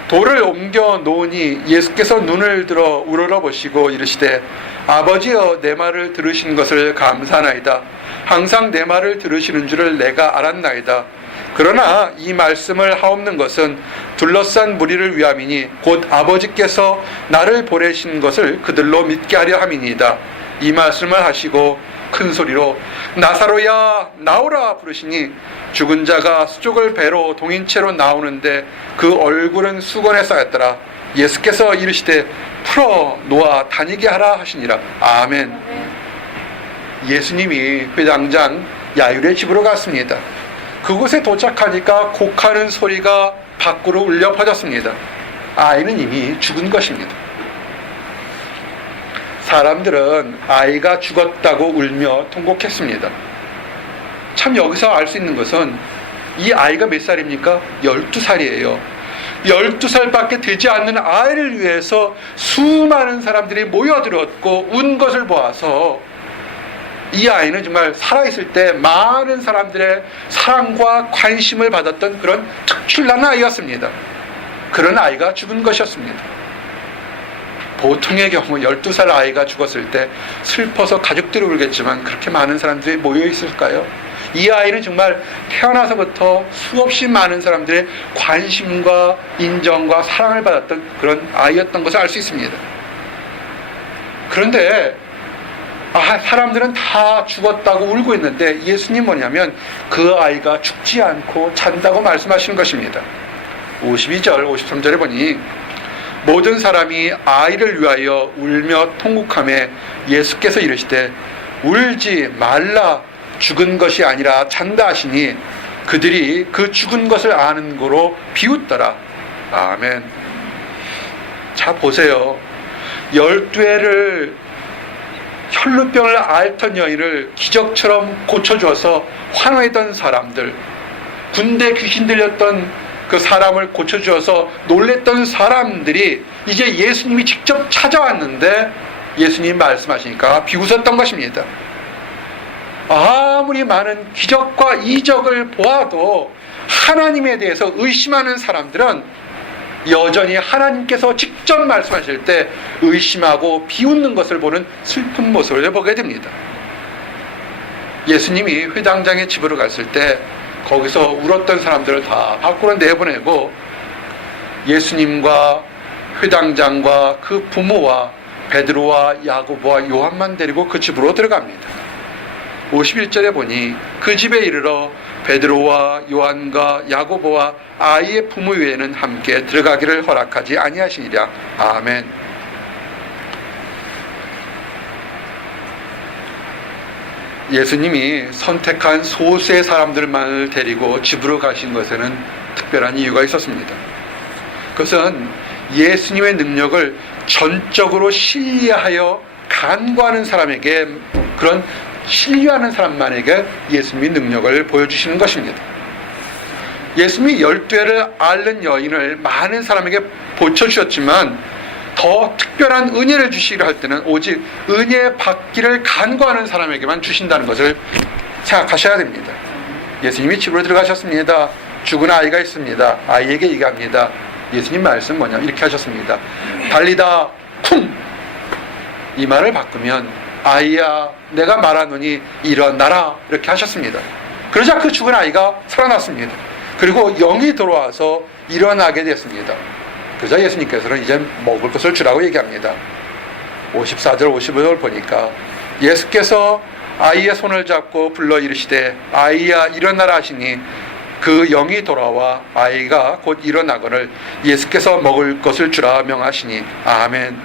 돌을 옮겨 놓으니 예수께서 눈을 들어 우러러보시고 이르시되 아버지여 내 말을 들으신 것을 감사하나이다. 항상 내 말을 들으시는 줄을 내가 알았나이다. 그러나 이 말씀을 하옵는 것은 둘러싼 무리를 위함이니 곧 아버지께서 나를 보내신 것을 그들로 믿게 하려 함이니이다. 이 말씀을 하시고 큰 소리로 나사로야 나오라 부르시니 죽은 자가 수족을 배로 동인채로 나오는데 그 얼굴은 수건에 쌓였더라. 예수께서 이르시되 풀어 놓아 다니게 하라 하시니라. 아멘. 예수님이 회당장 야율의 집으로 갔습니다. 그곳에 도착하니까 곡하는 소리가 밖으로 울려 퍼졌습니다. 아이는 이미 죽은 것입니다. 사람들은 아이가 죽었다고 울며 통곡했습니다. 참 여기서 알 수 있는 것은 이 아이가 몇 살입니까? 12살이에요. 12살밖에 되지 않는 아이를 위해서 수많은 사람들이 모여들었고 운 것을 보아서 이 아이는 정말 살아있을 때 많은 사람들의 사랑과 관심을 받았던 그런 특출난 아이였습니다. 그런 아이가 죽은 것이었습니다. 보통의 경우 12살 아이가 죽었을 때 슬퍼서 가족들이 울겠지만 그렇게 많은 사람들이 모여 있을까요? 이 아이는 정말 태어나서부터 수없이 많은 사람들의 관심과 인정과 사랑을 받았던 그런 아이였던 것을 알 수 있습니다. 그런데 사람들은 다 죽었다고 울고 있는데 예수님 뭐냐면 그 아이가 죽지 않고 잔다고 말씀하시는 것입니다. 52절 53절에 보니 모든 사람이 아이를 위하여 울며 통곡하며 예수께서 이르시되 울지 말라 죽은 것이 아니라 잔다 하시니 그들이 그 죽은 것을 아는 거로 비웃더라. 아멘. 자 보세요. 12회를 혈루병을 앓던 여인을 기적처럼 고쳐줘서 환호했던 사람들, 군대 귀신 들렸던 그 사람을 고쳐주어서 놀랬던 사람들이 이제 예수님이 직접 찾아왔는데 예수님 말씀하시니까 비웃었던 것입니다. 아무리 많은 기적과 이적을 보아도 하나님에 대해서 의심하는 사람들은 여전히 하나님께서 직접 말씀하실 때 의심하고 비웃는 것을 보는 슬픈 모습을 보게 됩니다. 예수님이 회당장의 집으로 갔을 때 거기서 울었던 사람들을 다 밖으로 내보내고 예수님과 회당장과 그 부모와 베드로와 야고보와 요한만 데리고 그 집으로 들어갑니다. 51절에 보니 그 집에 이르러 베드로와 요한과 야고보와 아이의 부모 외에는 함께 들어가기를 허락하지 아니하시니라. 아멘. 예수님이 선택한 소수의 사람들만을 데리고 집으로 가신 것에는 특별한 이유가 있었습니다. 그것은 예수님의 능력을 전적으로 신뢰하여 간구하는 사람에게, 그런 신뢰하는 사람만에게 예수님이 능력을 보여주시는 것입니다. 예수님이 12회를 앓는 여인을 많은 사람에게 보쳐주셨지만 더 특별한 은혜를 주시기로 할 때는 오직 은혜 받기를 간구하는 사람에게만 주신다는 것을 생각하셔야 됩니다. 예수님이 집으로 들어가셨습니다. 죽은 아이가 있습니다. 아이에게 얘기합니다. 예수님 말씀 뭐냐 이렇게 하셨습니다. 달리다 쿵! 이 말을 바꾸면 아이야 내가 말하노니 일어나라 이렇게 하셨습니다. 그러자 그 죽은 아이가 살아났습니다. 그리고 영이 들어와서 일어나게 됐습니다. 그러자 예수님께서는 이제 먹을 것을 주라고 얘기합니다. 54절 55절 보니까 예수께서 아이의 손을 잡고 불러 이르시되 아이야 일어나라 하시니 그 영이 돌아와 아이가 곧 일어나거늘 예수께서 먹을 것을 주라 명하시니 아멘.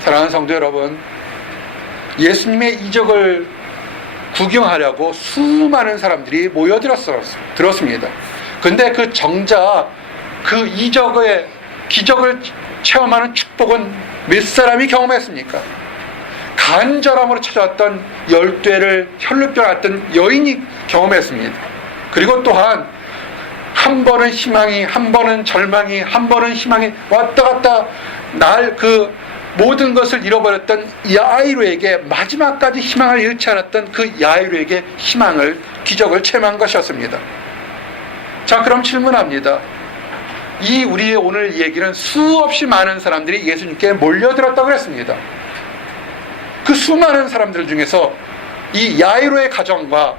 사랑하는 성도 여러분, 예수님의 이적을 구경하려고 수많은 사람들이 모여들었습니다. 근데 그 정작 그 이적의 기적을 체험하는 축복은 몇 사람이 경험했습니까? 간절함으로 찾아왔던 12회를 혈루병 앓던 여인이 경험했습니다. 그리고 또한 한 번은 희망이, 한 번은 절망이, 한 번은 희망이 왔다 갔다 날 그 모든 것을 잃어버렸던 야이로에게 마지막까지 희망을 잃지 않았던 그 야이로에게 희망을, 기적을 체험한 것이었습니다. 자, 그럼 질문합니다. 이 우리의 오늘 얘기는 수없이 많은 사람들이 예수님께 몰려들었다고 했습니다. 그 수많은 사람들 중에서 이 야이로의 가정과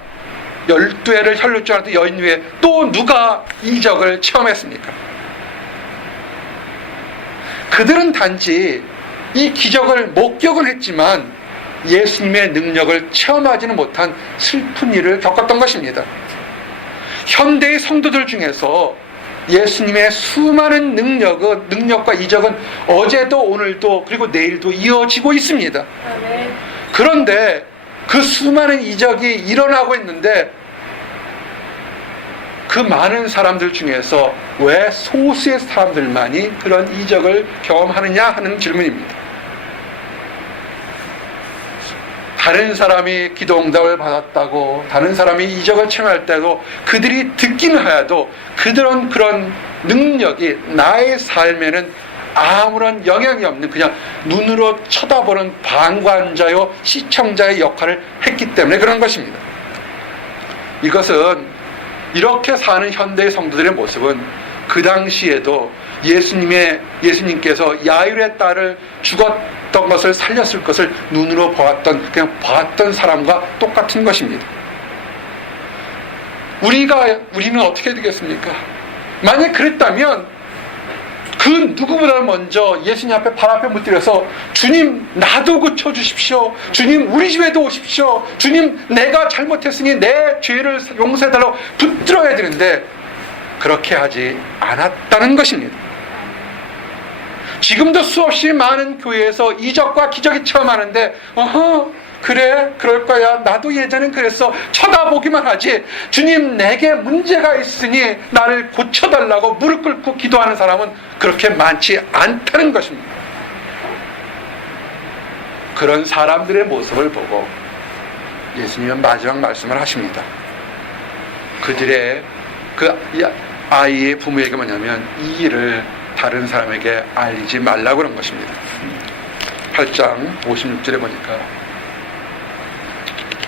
12해를 혈루증하던 여인 외에 또 누가 이적을 체험했습니까? 그들은 단지 이 기적을 목격은 했지만 예수님의 능력을 체험하지는 못한 슬픈 일을 겪었던 것입니다. 현대의 성도들 중에서 예수님의 수많은 능력과 이적은 어제도 오늘도 그리고 내일도 이어지고 있습니다. 그런데 그 수많은 이적이 일어나고 있는데 그 많은 사람들 중에서 왜 소수의 사람들만이 그런 이적을 경험하느냐 하는 질문입니다. 다른 사람이 기도 응답을 받았다고, 다른 사람이 이적을 체험할 때도 그들이 듣기는 하여도 그들은 그런 능력이 나의 삶에는 아무런 영향이 없는 그냥 눈으로 쳐다보는 방관자요 시청자의 역할을 했기 때문에 그런 것입니다. 이것은 이렇게 사는 현대의 성도들의 모습은 그 당시에도 예수님께서 야이로의 딸을 죽었던 것을 살렸을 것을 눈으로 그냥 봤던 사람과 똑같은 것입니다. 우리는 어떻게 되겠습니까? 만약 그랬다면 그 누구보다 먼저 예수님 앞에 발 앞에 묻들여서 주님 나도 고쳐주십시오. 주님 우리 집에도 오십시오. 주님 내가 잘못했으니 내 죄를 용서해달라고 붙들어야 되는데 그렇게 하지 않았다는 것입니다. 지금도 수없이 많은 교회에서 이적과 기적이 체험하는데 그래 그럴 거야 나도 예전엔 그랬어 쳐다보기만 하지 주님 내게 문제가 있으니 나를 고쳐달라고 무릎 꿇고 기도하는 사람은 그렇게 많지 않다는 것입니다. 그런 사람들의 모습을 보고 예수님은 마지막 말씀을 하십니다. 그들의 그 아이의 부모에게 뭐냐면 이 일을 다른 사람에게 알리지 말라고 그런 것입니다. 8장 56절에 보니까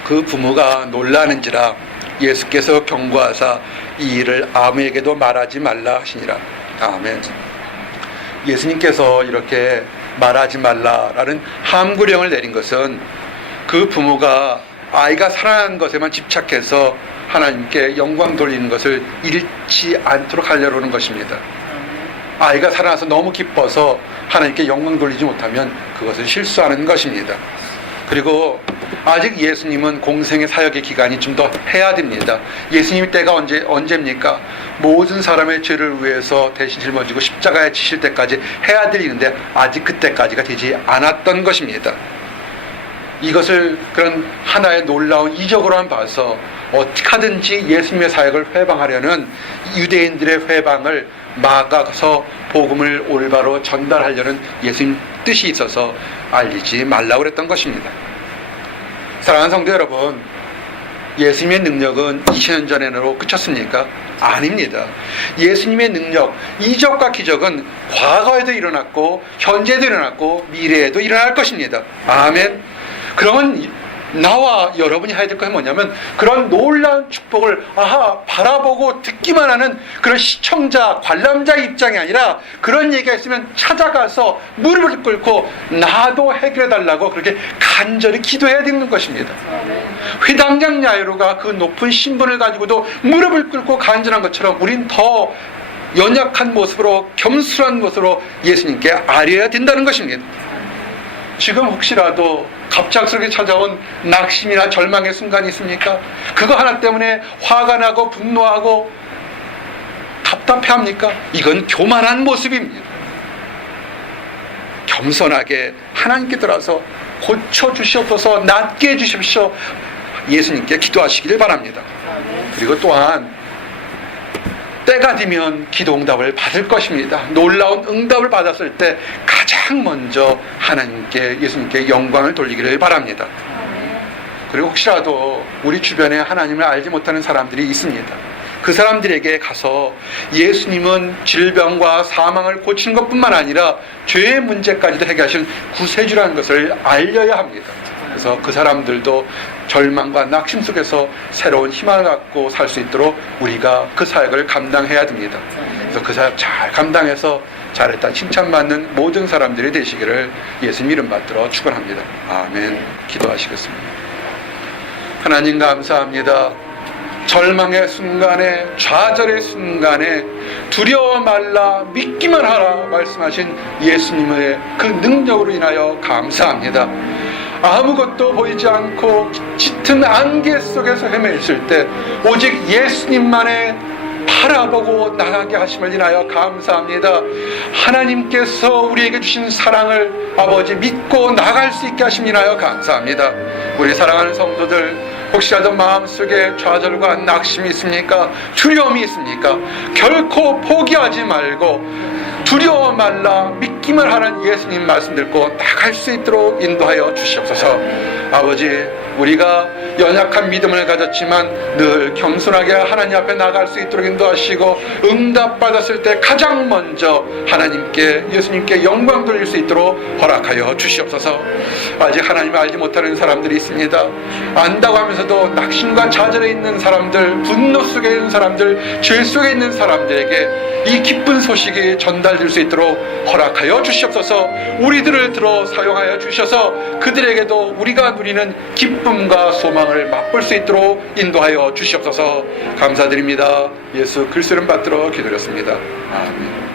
그 부모가 놀라는지라 예수께서 경고하사 이 일을 아무에게도 말하지 말라 하시니라. 아멘. 예수님께서 이렇게 말하지 말라라는 함구령을 내린 것은 그 부모가 아이가 살아난 것에만 집착해서 하나님께 영광 돌리는 것을 잃지 않도록 하려고 하는 것입니다. 아이가 살아나서 너무 기뻐서 하나님께 영광 돌리지 못하면 그것을 실수하는 것입니다. 그리고 아직 예수님은 공생의 사역의 기간이 좀 더 해야 됩니다. 예수님 때가 언제입니까? 모든 사람의 죄를 위해서 대신 짊어지고 십자가에 지실 때까지 해야 되는데 아직 그때까지가 되지 않았던 것입니다. 이것을 그런 하나의 놀라운 이적으로만 봐서 어떻게 하든지 예수님의 사역을 회방하려는 유대인들의 회방을 막아서 복음을 올바로 전달하려는 예수님 뜻이 있어서 알리지 말라고 그랬던 것입니다. 사랑하는 성도 여러분, 예수님의 능력은 2000년 전에로 그쳤습니까? 아닙니다. 예수님의 능력, 이적과 기적은 과거에도 일어났고 현재에도 일어났고 미래에도 일어날 것입니다. 아멘. 그러면 나와 여러분이 해야 될 것은 뭐냐면 그런 놀라운 축복을 바라보고 듣기만 하는 그런 시청자, 관람자의 입장이 아니라 그런 얘기가 있으면 찾아가서 무릎을 꿇고 나도 해결해달라고 그렇게 간절히 기도해야 되는 것입니다. 회당장 야이로가 그 높은 신분을 가지고도 무릎을 꿇고 간절한 것처럼 우린 더 연약한 모습으로 겸손한 모습으로 예수님께 아뢰어야 된다는 것입니다. 지금 혹시라도 갑작스럽게 찾아온 낙심이나 절망의 순간이 있습니까? 그거 하나 때문에 화가 나고 분노하고 답답해합니까? 이건 교만한 모습입니다. 겸손하게 하나님께 들어서 고쳐주시옵소서, 낫게 해주십시오. 예수님께 기도하시기를 바랍니다. 그리고 또한 때가 되면 기도 응답을 받을 것입니다. 놀라운 응답을 받았을 때 가장 먼저 하나님께, 예수님께 영광을 돌리기를 바랍니다. 그리고 혹시라도 우리 주변에 하나님을 알지 못하는 사람들이 있습니다. 그 사람들에게 가서 예수님은 질병과 사망을 고치는 것뿐만 아니라 죄의 문제까지도 해결하신 구세주라는 것을 알려야 합니다. 그래서 그 사람들도 절망과 낙심 속에서 새로운 희망을 갖고 살 수 있도록 우리가 그 사역을 감당해야 됩니다. 그래서 그 사역 잘 감당해서 잘했다 칭찬받는 모든 사람들이 되시기를 예수님 이름 받들어 축원합니다. 아멘. 기도하시겠습니다. 하나님 감사합니다. 절망의 순간에, 좌절의 순간에 두려워 말라 믿기만 하라 말씀하신 예수님의 그 능력으로 인하여 감사합니다. 아무것도 보이지 않고 짙은 안개 속에서 헤매있을 때 오직 예수님만의 바라보고 나가게 하심을 인하여 감사합니다. 하나님께서 우리에게 주신 사랑을 아버지 믿고 나갈 수 있게 하심을 인하여 감사합니다. 우리 사랑하는 성도들, 혹시라도 마음속에 좌절과 낙심이 있습니까? 두려움이 있습니까? 결코 포기하지 말고 두려워 말라 믿기만 하는 예수님 말씀 듣고 나갈 수 있도록 인도하여 주시옵소서. 아버지, 우리가 연약한 믿음을 가졌지만 늘 겸손하게 하나님 앞에 나갈 수 있도록 인도하시고 응답받았을 때 가장 먼저 하나님께, 예수님께 영광 돌릴 수 있도록 허락하여 주시옵소서. 아직 하나님을 알지 못하는 사람들이 있습니다. 안다고 하면서도 낙심과 좌절에 있는 사람들, 분노 속에 있는 사람들, 죄 속에 있는 사람들에게 이 기쁜 소식이 전달될 수 있도록 허락하여 주시옵소서. 우리들을 들어 사용하여 주셔서 그들에게도 우리가 누리는 기쁨과 소망을 맛볼 수 있도록 인도하여 주시옵소서. 감사드립니다. 예수 그리스도 이름 받들어 기도드렸습니다. 아멘.